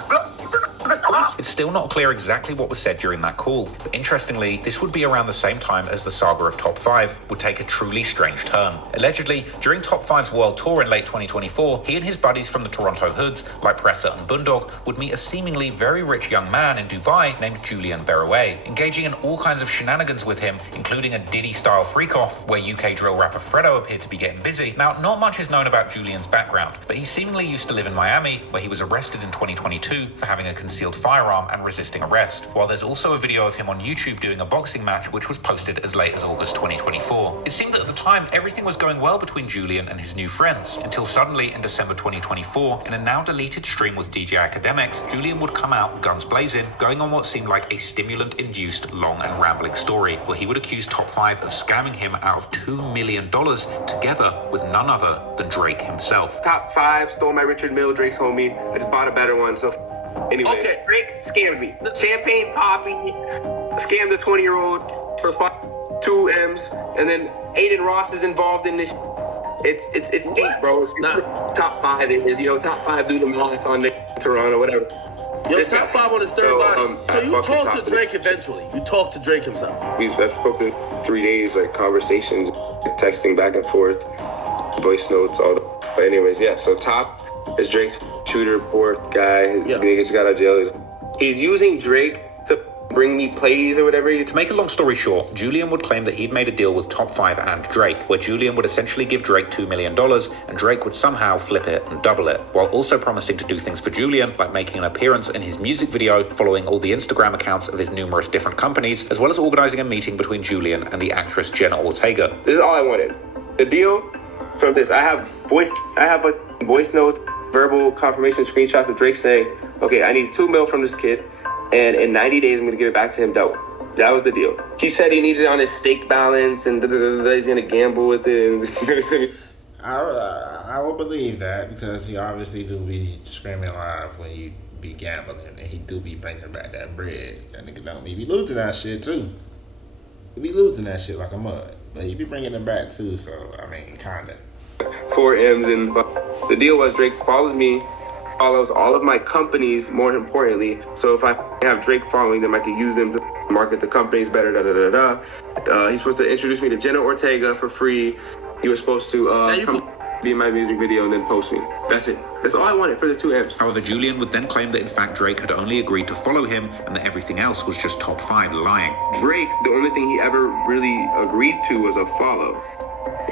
It's still not clear exactly what was said during that call, but interestingly, this would be around the same time as the saga of Top 5 would take a truly strange turn. Allegedly, during Top 5's world tour in late 2024, he and his buddies from the Toronto hoods, like Presser and Boondog, would meet a seemingly very rich young man in Dubai named Julian Berouet, engaging in all kinds of shenanigans with him, including a Diddy-style freak-off where UK drill rapper Fredo appeared to be getting busy. Now, not much is known about Julian's background, but he seemingly used to live in Miami, where he was arrested in 2022 for having a concealed firearm and resisting arrest, while there's also a video of him on YouTube doing a boxing match which was posted as late as August 2024. It seemed that at the time everything was going well between Julian and his new friends, until suddenly in December 2024, in a now deleted stream with DJ Academics, Julian would come out guns blazing, going on what seemed like a stimulant-induced long and rambling story, where he would accuse Top 5 of scamming him out of $2 million together with none other than Drake himself. Top 5 stole my Richard Mille, Drake's homie. I just bought a better one, so anyway. Okay. Drake scammed me. Champagne Poppy scammed the 20-year-old for 2 M's, and then Aiden Ross is involved in this. It's deep, bro. It's top 5 it is, top 5 do the marathon in Toronto, whatever. Yo, top 5 on his third body. So you talked to Drake eventually. You talked to Drake himself. I've spoken 3 days, like conversations, texting back and forth, voice notes, all the. But anyways, yeah. So Top is Drake's shooter, poor guy. He just got out of jail. He's using Drake to bring me plays or whatever. To make a long story short, Julian would claim that he'd made a deal with Top 5 and Drake, where Julian would essentially give Drake $2 million, and Drake would somehow flip it and double it, while also promising to do things for Julian, like making an appearance in his music video, following all the Instagram accounts of his numerous different companies, as well as organizing a meeting between Julian and the actress Jenna Ortega. This is all I wanted. The deal from this, I have voice notes, verbal confirmation screenshots of Drake saying, okay, I need $2 million from this kid, and in 90 days, I'm going to give it back to him. That was the deal. He said he needs it on his stake balance, and he's going to gamble with it. I would believe that, because he obviously do be screaming live when he be gambling, and he do be bringing back that bread. That nigga don't be losing that shit, too. He be losing that shit like a mud. But he be bringing it back, too, so, I mean, kinda. 4 M's, and the deal was Drake follows me, follows all of my companies, more importantly. So if I have Drake following them, I can use them to market the companies better, He's supposed to introduce me to Jenna Ortega for free. He was supposed to come be in my music video and then post me. That's it. That's all I wanted for the 2 M's. However, Julian would then claim that in fact Drake had only agreed to follow him and that everything else was just Top 5 lying. Drake, the only thing he ever really agreed to was a follow.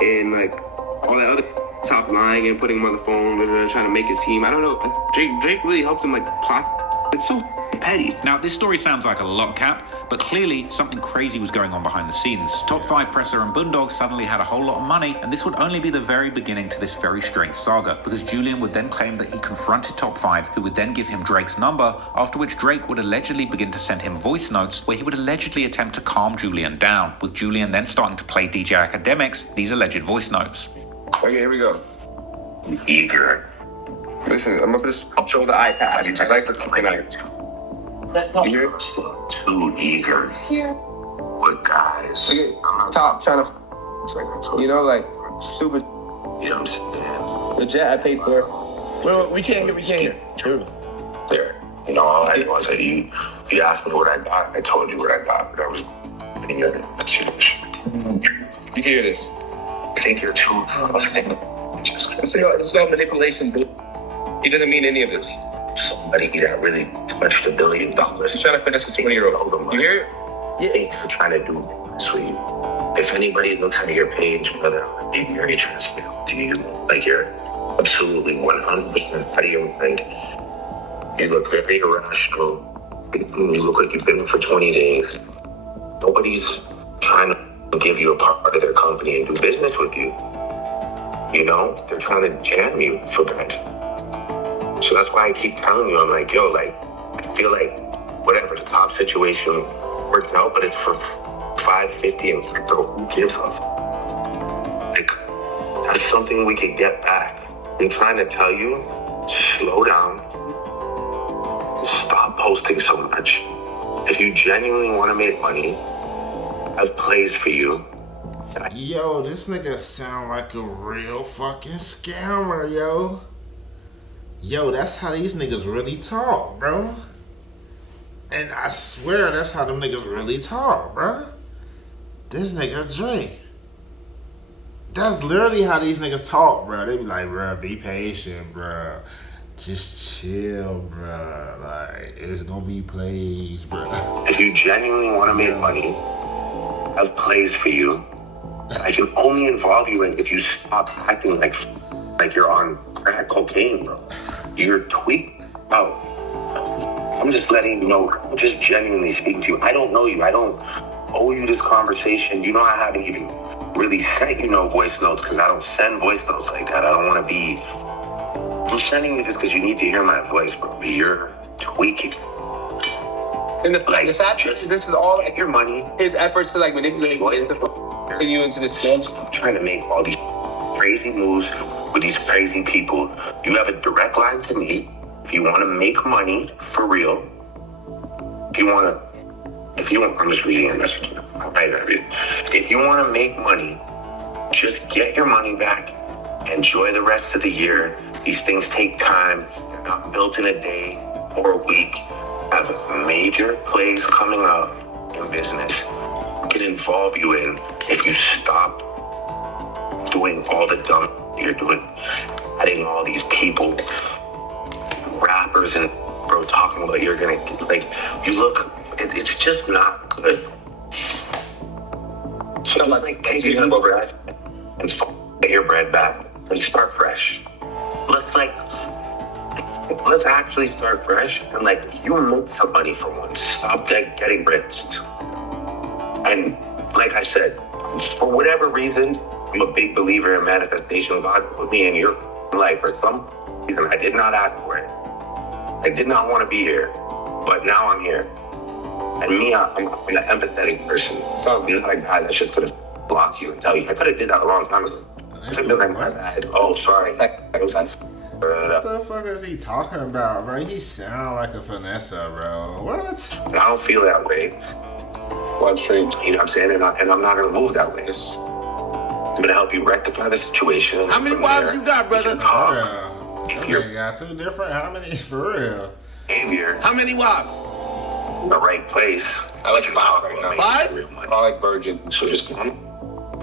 And like all that other Top lying and putting him on the phone, trying to make it seem, I don't know. Drake really helped him like plot. It's so petty. Now, this story sounds like a lot, Cap, but clearly something crazy was going on behind the scenes. Top 5 Presser and Boondog suddenly had a whole lot of money, and this would only be the very beginning to this very strange saga, because Julian would then claim that he confronted Top 5, who would then give him Drake's number, after which Drake would allegedly begin to send him voice notes where he would allegedly attempt to calm Julian down, with Julian then starting to play DJ Academics these alleged voice notes. Okay, here we go. Eager. Listen, I'm gonna just show the iPad. You just like the That's not too eager. Here. Good guys. Okay, Top trying to, like stupid. You know what I'm saying? The jet I paid for. Well, we can't hear. True. There. All I want to say, you asked me what I got. I told you what I got, but I was in your situation. You hear this? I think you're too. It's no manipulation, dude. He doesn't mean any of this. Somebody that really touched $1 billion. He's trying to finesse a 20-year-old. You hear it? Yeah. Thanks for trying to do this for you. If anybody looks at your page, brother, you're very transparent to you. Like you're absolutely 100% out of your mind. You look very irrational. You look like you've been there for 20 days. Nobody's trying to give you a part of their company and do business with you. You know, they're trying to jam you for bread. So that's why I keep telling you, I'm like, yo, like, I feel like whatever, the top situation worked out, but it's for $550 in crypto. Who gives a Like, that's something we could get back. I'm trying to tell you, slow down. Stop posting so much. If you genuinely want to make money, have plays for you. Yo, this nigga sound like a real fucking scammer, yo. Yo, that's how these niggas really talk, bro. And I swear that's how them niggas really talk, bro. This nigga Drake. That's literally how these niggas talk, bro. They be like, bro, be patient, bro. Just chill, bro. Like, it's gonna be plays, bro. If you genuinely want to make money, have plays for you. I can only involve you in if you stop acting like you're on crack cocaine, bro. You're tweaked out. I'm just letting you know. I'm just genuinely speaking to you. I don't know you. I don't owe you this conversation. You know, I haven't even really sent you no voice notes because I don't send voice notes like that. I don't want to be. I'm sending you this because you need to hear my voice, bro. But you're tweaking. And the sad truth is, this is all like your money. His efforts to like manipulate you to you into the scam. I'm trying to make all these crazy moves with these crazy people. You have a direct line to me. If you want to make money for real, if you want, I'm just reading a message. If you want to make money, just get your money back. Enjoy the rest of the year. These things take time. They're not built in a day or a week. I have major plays coming up in business. I can involve you in if you stop doing all the dumb you're doing, adding all these people, rappers and bro talking about you're gonna like you look. It's just not good. So like take your bread and get your bread back and start fresh. Let's actually start fresh and like you make some money for once. Stop getting rinsed. And like I said, for whatever reason, I'm a big believer in manifestation. God put me in your life for some reason. I did not ask for it. I did not want to be here, but now I'm here. And me, I'm an empathetic person. So I'm not a guy that just could have blocked you and tell you. I could have did that a long time ago. I could have been like, my bad. Oh, sorry. What the fuck is he talking about, bro? He sound like a finesser, bro. What? I don't feel that way. One straight. You know what I'm saying? And I'm not going to move that way. I'm going to help you rectify the situation. How many wives you got, brother? If you got two different, how many for real? Behavior. How many wives? In the right place. I like 5 right now. 5? I like virgin. So just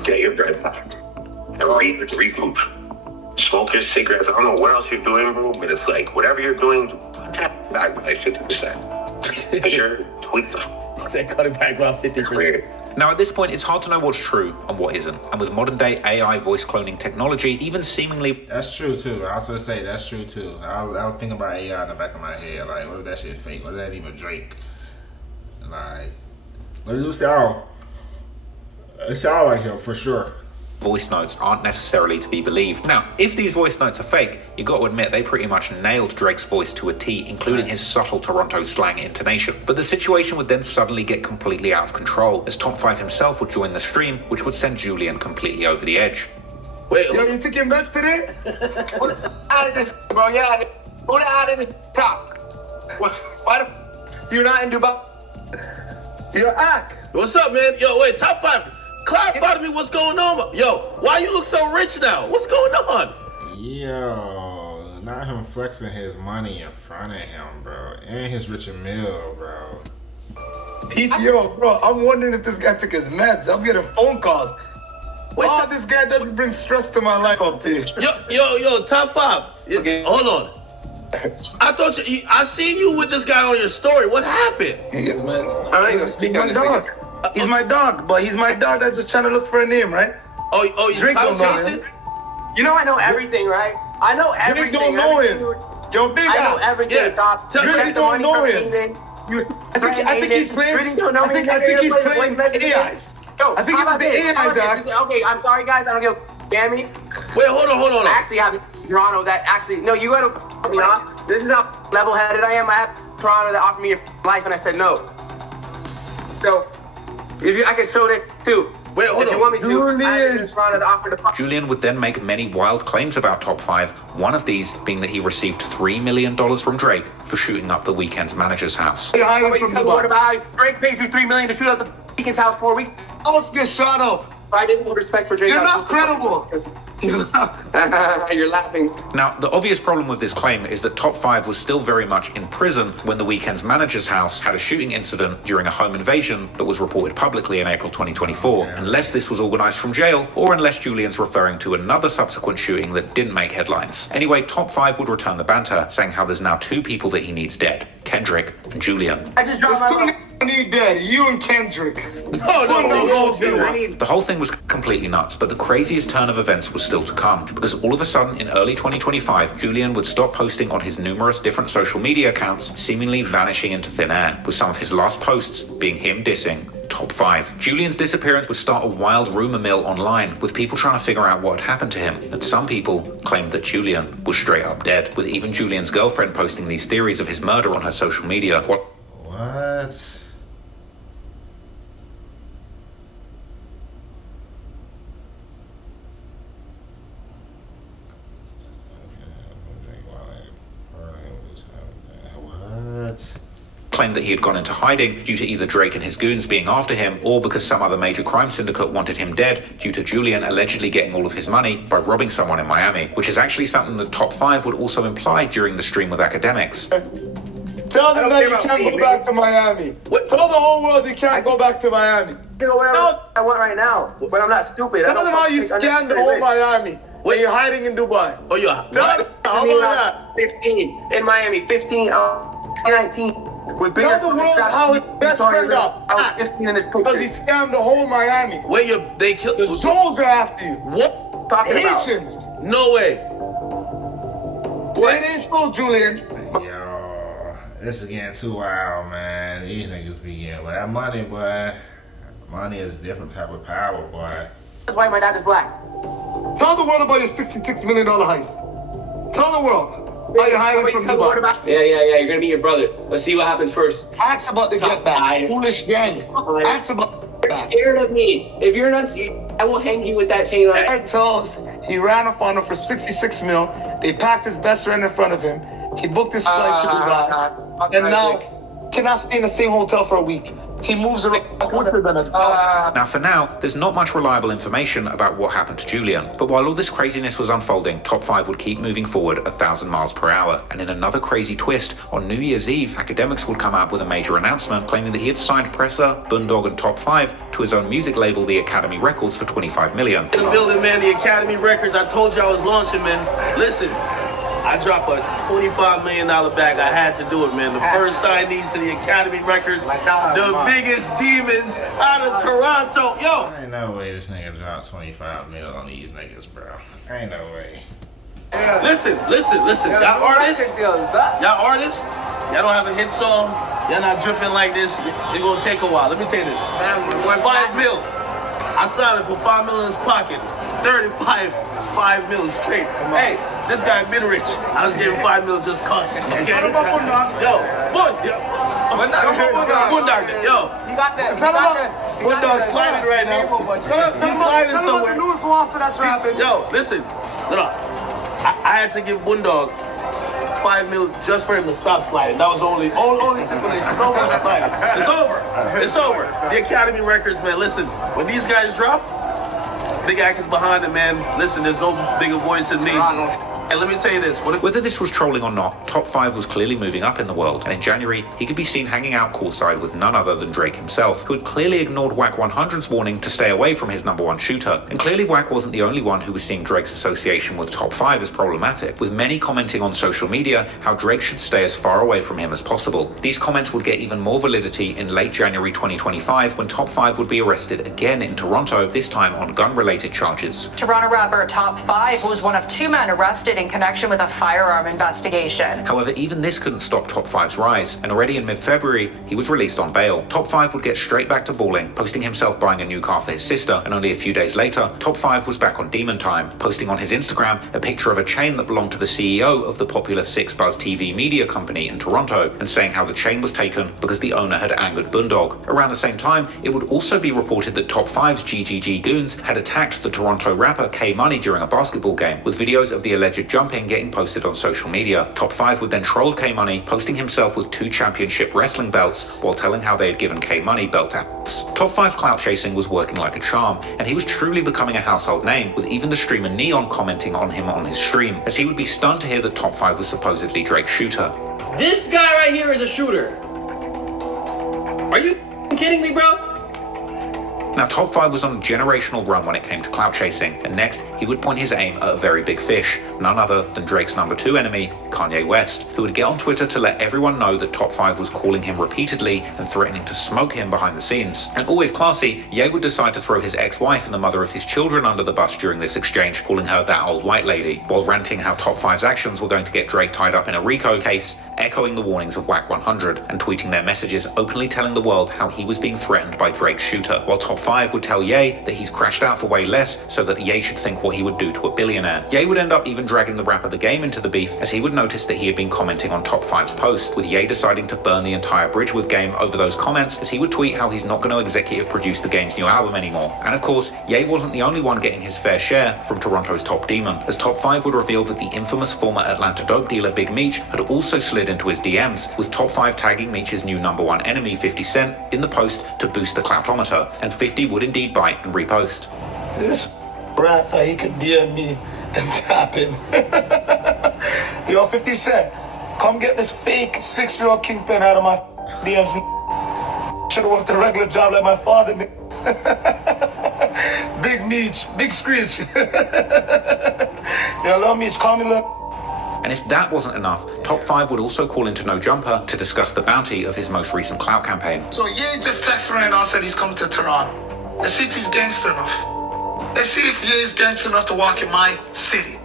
get your bread back and regroup. Smoke your cigarettes. I don't know what else you're doing, bro, but it's like whatever you're doing, back by like 50%. Because you're tweaked. Say cut it back by 50%. Now, at this point, it's hard to know what's true and what isn't. And with modern-day AI voice cloning technology, even seemingly... That's true, too. I was going to say, that's true, too. I was thinking about AI in the back of my head. Like, what if that shit fake? What if that even Drake? Like, what does it sound? It sound like him, for sure. Voice notes aren't necessarily to be believed. Now, if these voice notes are fake, you got to admit they pretty much nailed Drake's voice to a T, including his subtle Toronto slang intonation. But the situation would then suddenly get completely out of control, as Top 5 himself would join the stream, which would send Julian completely over the edge. Wait, yo, you took your meds today? Out of this, bro. Yeah, put it out of this top. Why the you're not in Dubai? You're act. What's up, man? Yo, wait, Top 5. Clarify to me what's going on. Yo, why you look so rich now? What's going on? Yo, not him flexing his money in front of him, bro. And his Richard Mill, bro. Yo, bro, I'm wondering if this guy took his meds. I'm getting phone calls. Wait till this guy doesn't bring stress to my life up to you. Yo, Top 5. Okay. Hold on. I thought I seen you with this guy on your story. What happened? Yes, man. He's my dog. He's my dog, but he's my dog that's just trying to look for a name, right? Oh, he's Drake don't know chasing? him. You know I know everything, right? I know everything. Drake don't know him. Yo, big guy. I know everything, Top. Drake don't know him. I think he's playing. I think he's playing AIs. Yo, I think it was the AIs, Zach. Okay, I'm sorry, guys. I don't give Miami. Wait, hold on. I actually have Toronto that actually, no, you gotta me off. This is how level-headed I am. I have Toronto that offered me a life, and I said no. So, I can show that too. Wait, hold if you on. want me to, I have Toronto that offered to. Julian would then make many wild claims about Top 5, one of these being that he received $3 million from Drake for shooting up The Weeknd's manager's house. What about Drake paid you $3 million to shoot up The Weeknd's house 4 weeks? I was get shot up. I didn't have respect for Drake. You're not credible. You're laughing. Now, the obvious problem with this claim is that Top 5 was still very much in prison when The Weeknd's manager's house had a shooting incident during a home invasion that was reported publicly in April 2024, unless this was organized from jail, or unless Julian's referring to another subsequent shooting that didn't make headlines. Anyway, Top 5 would return the banter, saying how there's now 2 people that he needs dead, Kendrick and Julian. I just dropped my need dead. You and Kendrick. No. The whole thing was completely nuts, but the craziest turn of events was still to come, because all of a sudden in early 2025, Julian would stop posting on his numerous different social media accounts, seemingly vanishing into thin air, with some of his last posts being him dissing Top 5. Julian's disappearance would start a wild rumor mill online, with people trying to figure out what had happened to him, and some people claimed that Julian was straight up dead, with even Julian's girlfriend posting these theories of his murder on her social media. What? Claimed that he had gone into hiding due to either Drake and his goons being after him, or because some other major crime syndicate wanted him dead due to Julian allegedly getting all of his money by robbing someone in Miami, which is actually something that Top 5 would also imply during the stream with academics. Tell them that you can't go back to Miami. Tell the whole world you can't go back to Miami. You know where I want right now, but I'm not stupid. Tell them how you scammed the whole Miami. When you're hiding in Dubai. Oh, yeah. Tell them, how about that? 15 in Miami, 15, 2019. Tell the world how his best friend got I was 15 in this picture. because he scammed the whole Miami. Wait, they killed the Souls are after you. What? Talking Haitians. about? No way. Say it ain't so, Julian. Yo, this is getting too wild, man. These niggas be getting with that money, boy. Money is a different type of power, boy. That's why my dad is black. Tell the world about your $66 million heist. Tell the world. How you hiding from Dubai? Yeah. You're gonna be your brother. Let's see what happens first. Ask about the get back. Foolish gang. Ask about You're scared of me. If you're not, I will hang you with that chain. Ed tells he ran up on him for 66 mil. They packed his best friend in front of him. He booked his flight to Dubai. And now cannot stay in the same hotel for a week. He moves around quicker than a dog. Now, for now, there's not much reliable information about what happened to Julian. But while all this craziness was unfolding, Top 5 would keep moving forward 1,000 miles per hour. And in another crazy twist, on New Year's Eve, academics would come out with a major announcement claiming that he had signed Presser, Bundog, and Top 5 to his own music label, the Academy Records, for $25 million. In the building, man, the Academy Records, I told you I was launching, man. Listen. I dropped a $25 million bag. I had to do it, man. The first signees to the Academy Records, the biggest demons out of Toronto. Yo! Ain't no way this nigga dropped 25 mil on these niggas, bro. Ain't no way. Listen. Y'all artists, y'all don't have a hit song. Y'all not dripping like this. It's gonna take a while. Let me tell you this. 5 mil. I signed it, put 5 mil in his pocket. 5 mil straight. Hey, this guy been rich. I just gave him 5 mil just cause. Okay? Yo, Bundog. Yo, You got that. Bundog sliding right now. He's sliding somewhere. The newest monster that's rapping. Yo, listen. Look, I had to give Bundog 5 mil just for him to stop sliding. That was the only stipulation. No more sliding. It's over. The Academy Records, man. Listen, when these guys drop, big actors behind it, man. Listen, there's no bigger voice than me. And let me tell you this. Whether this was trolling or not, Top 5 was clearly moving up in the world, and in January, he could be seen hanging out courtside with none other than Drake himself, who had clearly ignored Wack 100's warning to stay away from his #1 shooter. And clearly Wack wasn't the only one who was seeing Drake's association with Top 5 as problematic, with many commenting on social media how Drake should stay as far away from him as possible. These comments would get even more validity in late January 2025 when Top 5 would be arrested again in Toronto, this time on gun-related charges. Toronto rapper Top 5 was one of 2 men arrested arrested in connection with a firearm investigation. However, even this couldn't stop Top 5's rise, and already in mid-February, he was released on bail. Top 5 would get straight back to balling, posting himself buying a new car for his sister, and only a few days later, Top 5 was back on Demon Time, posting on his Instagram a picture of a chain that belonged to the CEO of the popular Six Buzz TV media company in Toronto, and saying how the chain was taken because the owner had angered Boondog. Around the same time, it would also be reported that Top 5's GGG goons had attacked the Toronto rapper K-Money during a basketball game, with videos of the alleged jumping getting posted on social media. Top 5 would then troll K-Money, posting himself with 2 championship wrestling belts while telling how they had given K-Money belt outs. Top 5's clout chasing was working like a charm, and he was truly becoming a household name, with even the streamer Neon commenting on him on his stream, as he would be stunned to hear that Top 5 was supposedly Drake's shooter. This guy right here is a shooter. Are you kidding me, bro? Now, Top 5 was on a generational run when it came to clout chasing, and next, he would point his aim at a very big fish, none other than Drake's number 2 enemy, Kanye West, who would get on Twitter to let everyone know that Top 5 was calling him repeatedly and threatening to smoke him behind the scenes. And always classy, Ye would decide to throw his ex-wife and the mother of his children under the bus during this exchange, calling her that old white lady, while ranting how Top 5's actions were going to get Drake tied up in a RICO case, echoing the warnings of WAC 100, and tweeting their messages openly telling the world how he was being threatened by Drake's shooter, while Top 5 would tell Ye that he's crashed out for way less so that Ye should think what he would do to a billionaire. Ye would end up even dragging the rapper The Game into the beef, as he would notice that he had been commenting on Top 5's post, with Ye deciding to burn the entire bridge with Game over those comments, as he would tweet how he's not going to executive produce The Game's new album anymore. And of course, Ye wasn't the only one getting his fair share from Toronto's top demon, as Top 5 would reveal that the infamous former Atlanta dope dealer Big Meech had also slid into his DMs, with Top 5 tagging Meech's new number 1 enemy 50 Cent in the post to boost the cloutometer, and 50 would indeed bite and repost. This rat thought he could DM me and tap in. Yo, 50 Cent, come get this fake 6-year-old kingpin out of my DMs. Should've worked a regular job like my father. Big Meech, big screech. Yo, love Meech, call me love. And if that wasn't enough, Top 5 would also call into No Jumper to discuss the bounty of his most recent clout campaign. So Ye just texted me right now, said he's coming to Toronto. Let's see if he's gangster enough. Let's see if Ye is gangster enough to walk in my city.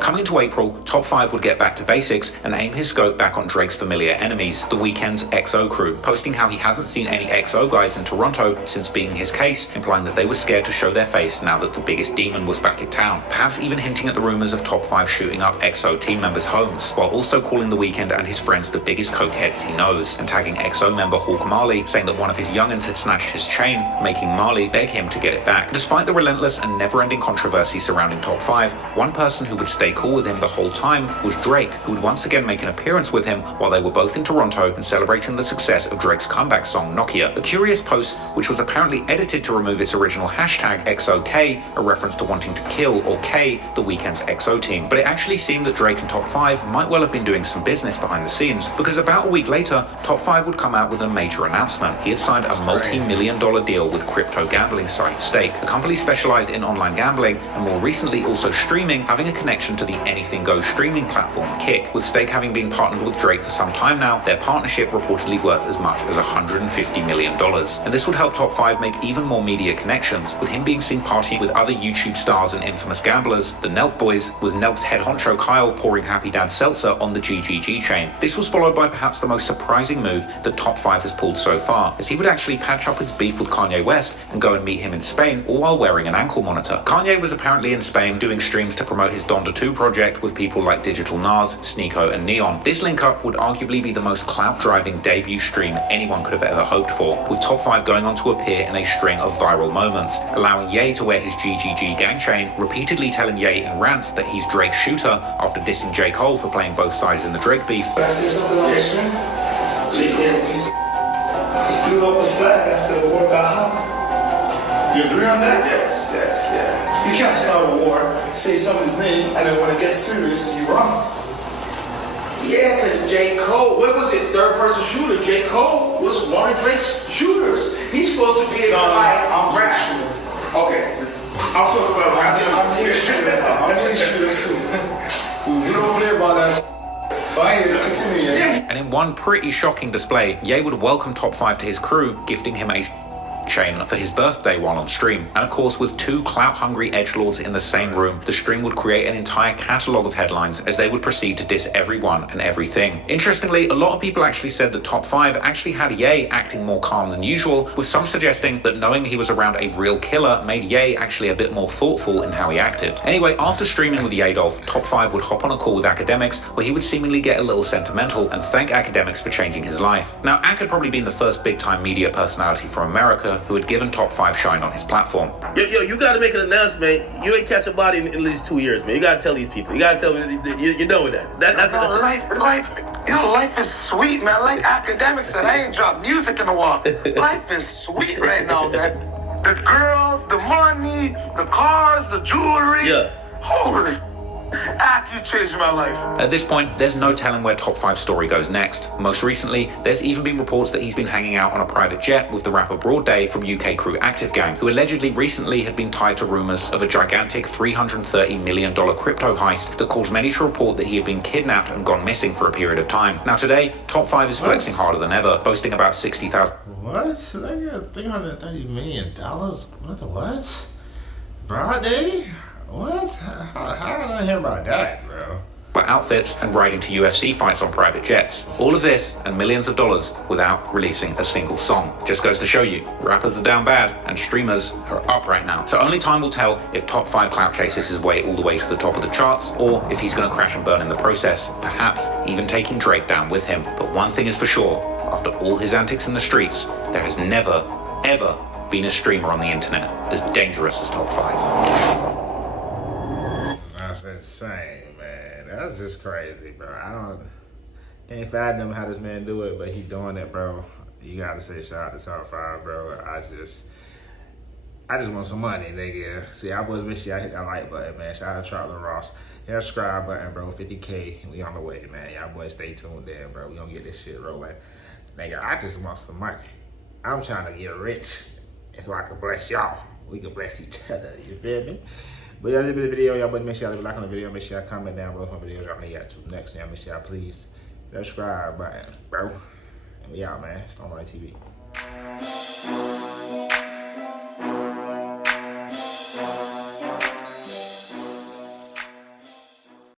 Coming to April, Top 5 would get back to basics and aim his scope back on Drake's familiar enemies, The Weeknd's XO crew, posting how he hasn't seen any XO guys in Toronto since being his case, implying that they were scared to show their face now that the biggest demon was back in town, perhaps even hinting at the rumors of Top 5 shooting up XO team members' homes, while also calling The Weeknd and his friends the biggest cokeheads he knows, and tagging XO member Hawk Marley, saying that one of his youngins had snatched his chain, making Marley beg him to get it back. Despite the relentless and never-ending controversy surrounding Top 5, one person who would stay cool with him the whole time was Drake, who would once again make an appearance with him while they were both in Toronto and celebrating the success of Drake's comeback song Nokia. A curious post, which was apparently edited to remove its original hashtag XOK, a reference to wanting to kill or K The Weeknd's XO team. But it actually seemed that Drake and Top 5 might well have been doing some business behind the scenes, because about a week later, Top 5 would come out with a major announcement. He had signed a multi-million-dollar deal with crypto gambling site Stake, a company specialized in online gambling and more recently also streaming, having a connection to the Anything Goes streaming platform Kick. With Stake having been partnered with Drake for some time now, their partnership reportedly worth as much as $150 million. And this would help Top 5 make even more media connections, with him being seen partying with other YouTube stars and infamous gamblers, the Nelk Boys, with Nelk's head honcho Kyle pouring Happy Dad Seltzer on the GGG chain. This was followed by perhaps the most surprising move that Top 5 has pulled so far, as he would actually patch up his beef with Kanye West and go and meet him in Spain, all while wearing an ankle monitor. Kanye was apparently in Spain doing streams to promote his Donda 2 project with people like Digital Nas, Sneeko, and Neon. This link-up would arguably be the most clout-driving debut stream anyone could have ever hoped for, with Top 5 going on to appear in a string of viral moments, allowing Ye to wear his GGG gang chain, repeatedly telling Ye in rants that he's Drake's shooter after dissing J. Cole for playing both sides in the Drake beef. Can I say something on the stream? J. Cole's a piece of... He threw up the flag after the war got hot. You agree on that? Yes. You can't start a war, say somebody's name, and then when it gets serious, you run. Yeah, because J. Cole, what was it, third-person shooter? J. Cole was one of Drake's shooters. He's supposed to be a guy on rap. Okay. I'm supposed to be a rap. I'm the shooter. I'm the shooters too. We don't play about that. And in one pretty shocking display, Ye would welcome Top 5 to his crew, gifting him a chain for his birthday while on stream. And of course, with two clout-hungry edgelords in the same room, the stream would create an entire catalogue of headlines as they would proceed to diss everyone and everything. Interestingly, a lot of people actually said that Top 5 actually had Ye acting more calm than usual, with some suggesting that knowing he was around a real killer made Ye actually a bit more thoughtful in how he acted. Anyway, after streaming with Ye-Dolf, Top 5 would hop on a call with Academics where he would seemingly get a little sentimental and thank Academics for changing his life. Now, Ak had probably been the first big-time media personality from America who had given Top 5 shine on his platform. Yo, you gotta make an announcement. You ain't catch a body in at least 2 years, man. You gotta tell these people. You gotta tell them you're done with that. That's Life is sweet, man. Like Academics said, I ain't dropped music in a while. Life is sweet right now, man. The girls, the money, the cars, the jewelry. Yeah. Holy you changed my life. At this point, there's no telling where Top 5's story goes next. Most recently, there's even been reports that he's been hanging out on a private jet with the rapper ErrDay from UK crew Active Gang, who allegedly recently had been tied to rumours of a gigantic $330 million crypto heist that caused many to report that he had been kidnapped and gone missing for a period of time. Now today, Top 5 is flexing harder than ever, boasting about 60,000. What? They got $330 million? What? ErrDay? What? How did I hear about that, bro? Outfits and riding to UFC fights on private jets. All of this and millions of dollars without releasing a single song. Just goes to show you, rappers are down bad and streamers are up right now. So only time will tell if Top 5 clout chases his way all the way to the top of the charts, or if he's going to crash and burn in the process, perhaps even taking Drake down with him. But one thing is for sure, after all his antics in the streets, there has never, ever been a streamer on the internet as dangerous as Top 5. That's insane, man. That's just crazy, bro. Can't fathom how this man do it, but he doing it, bro. You gotta say shout out to Top 5, bro. I just want some money, nigga. See, I boys make sure I hit that like button, man. Shout out to Charlie Ross. Hit that subscribe button, bro. 50K. We on the way, man. Y'all boys stay tuned in, bro. We gonna get this shit rolling. Nigga, I just want some money. I'm trying to get rich. And so I can bless y'all. We can bless each other. You feel me? But yeah, this has been the video. Y'all make sure y'all leave a like on the video. Make sure y'all comment down below my videos. Y'all know y'all tune next. Y'all make sure y'all please subscribe button, bro. And we out, man. Stormlight TV.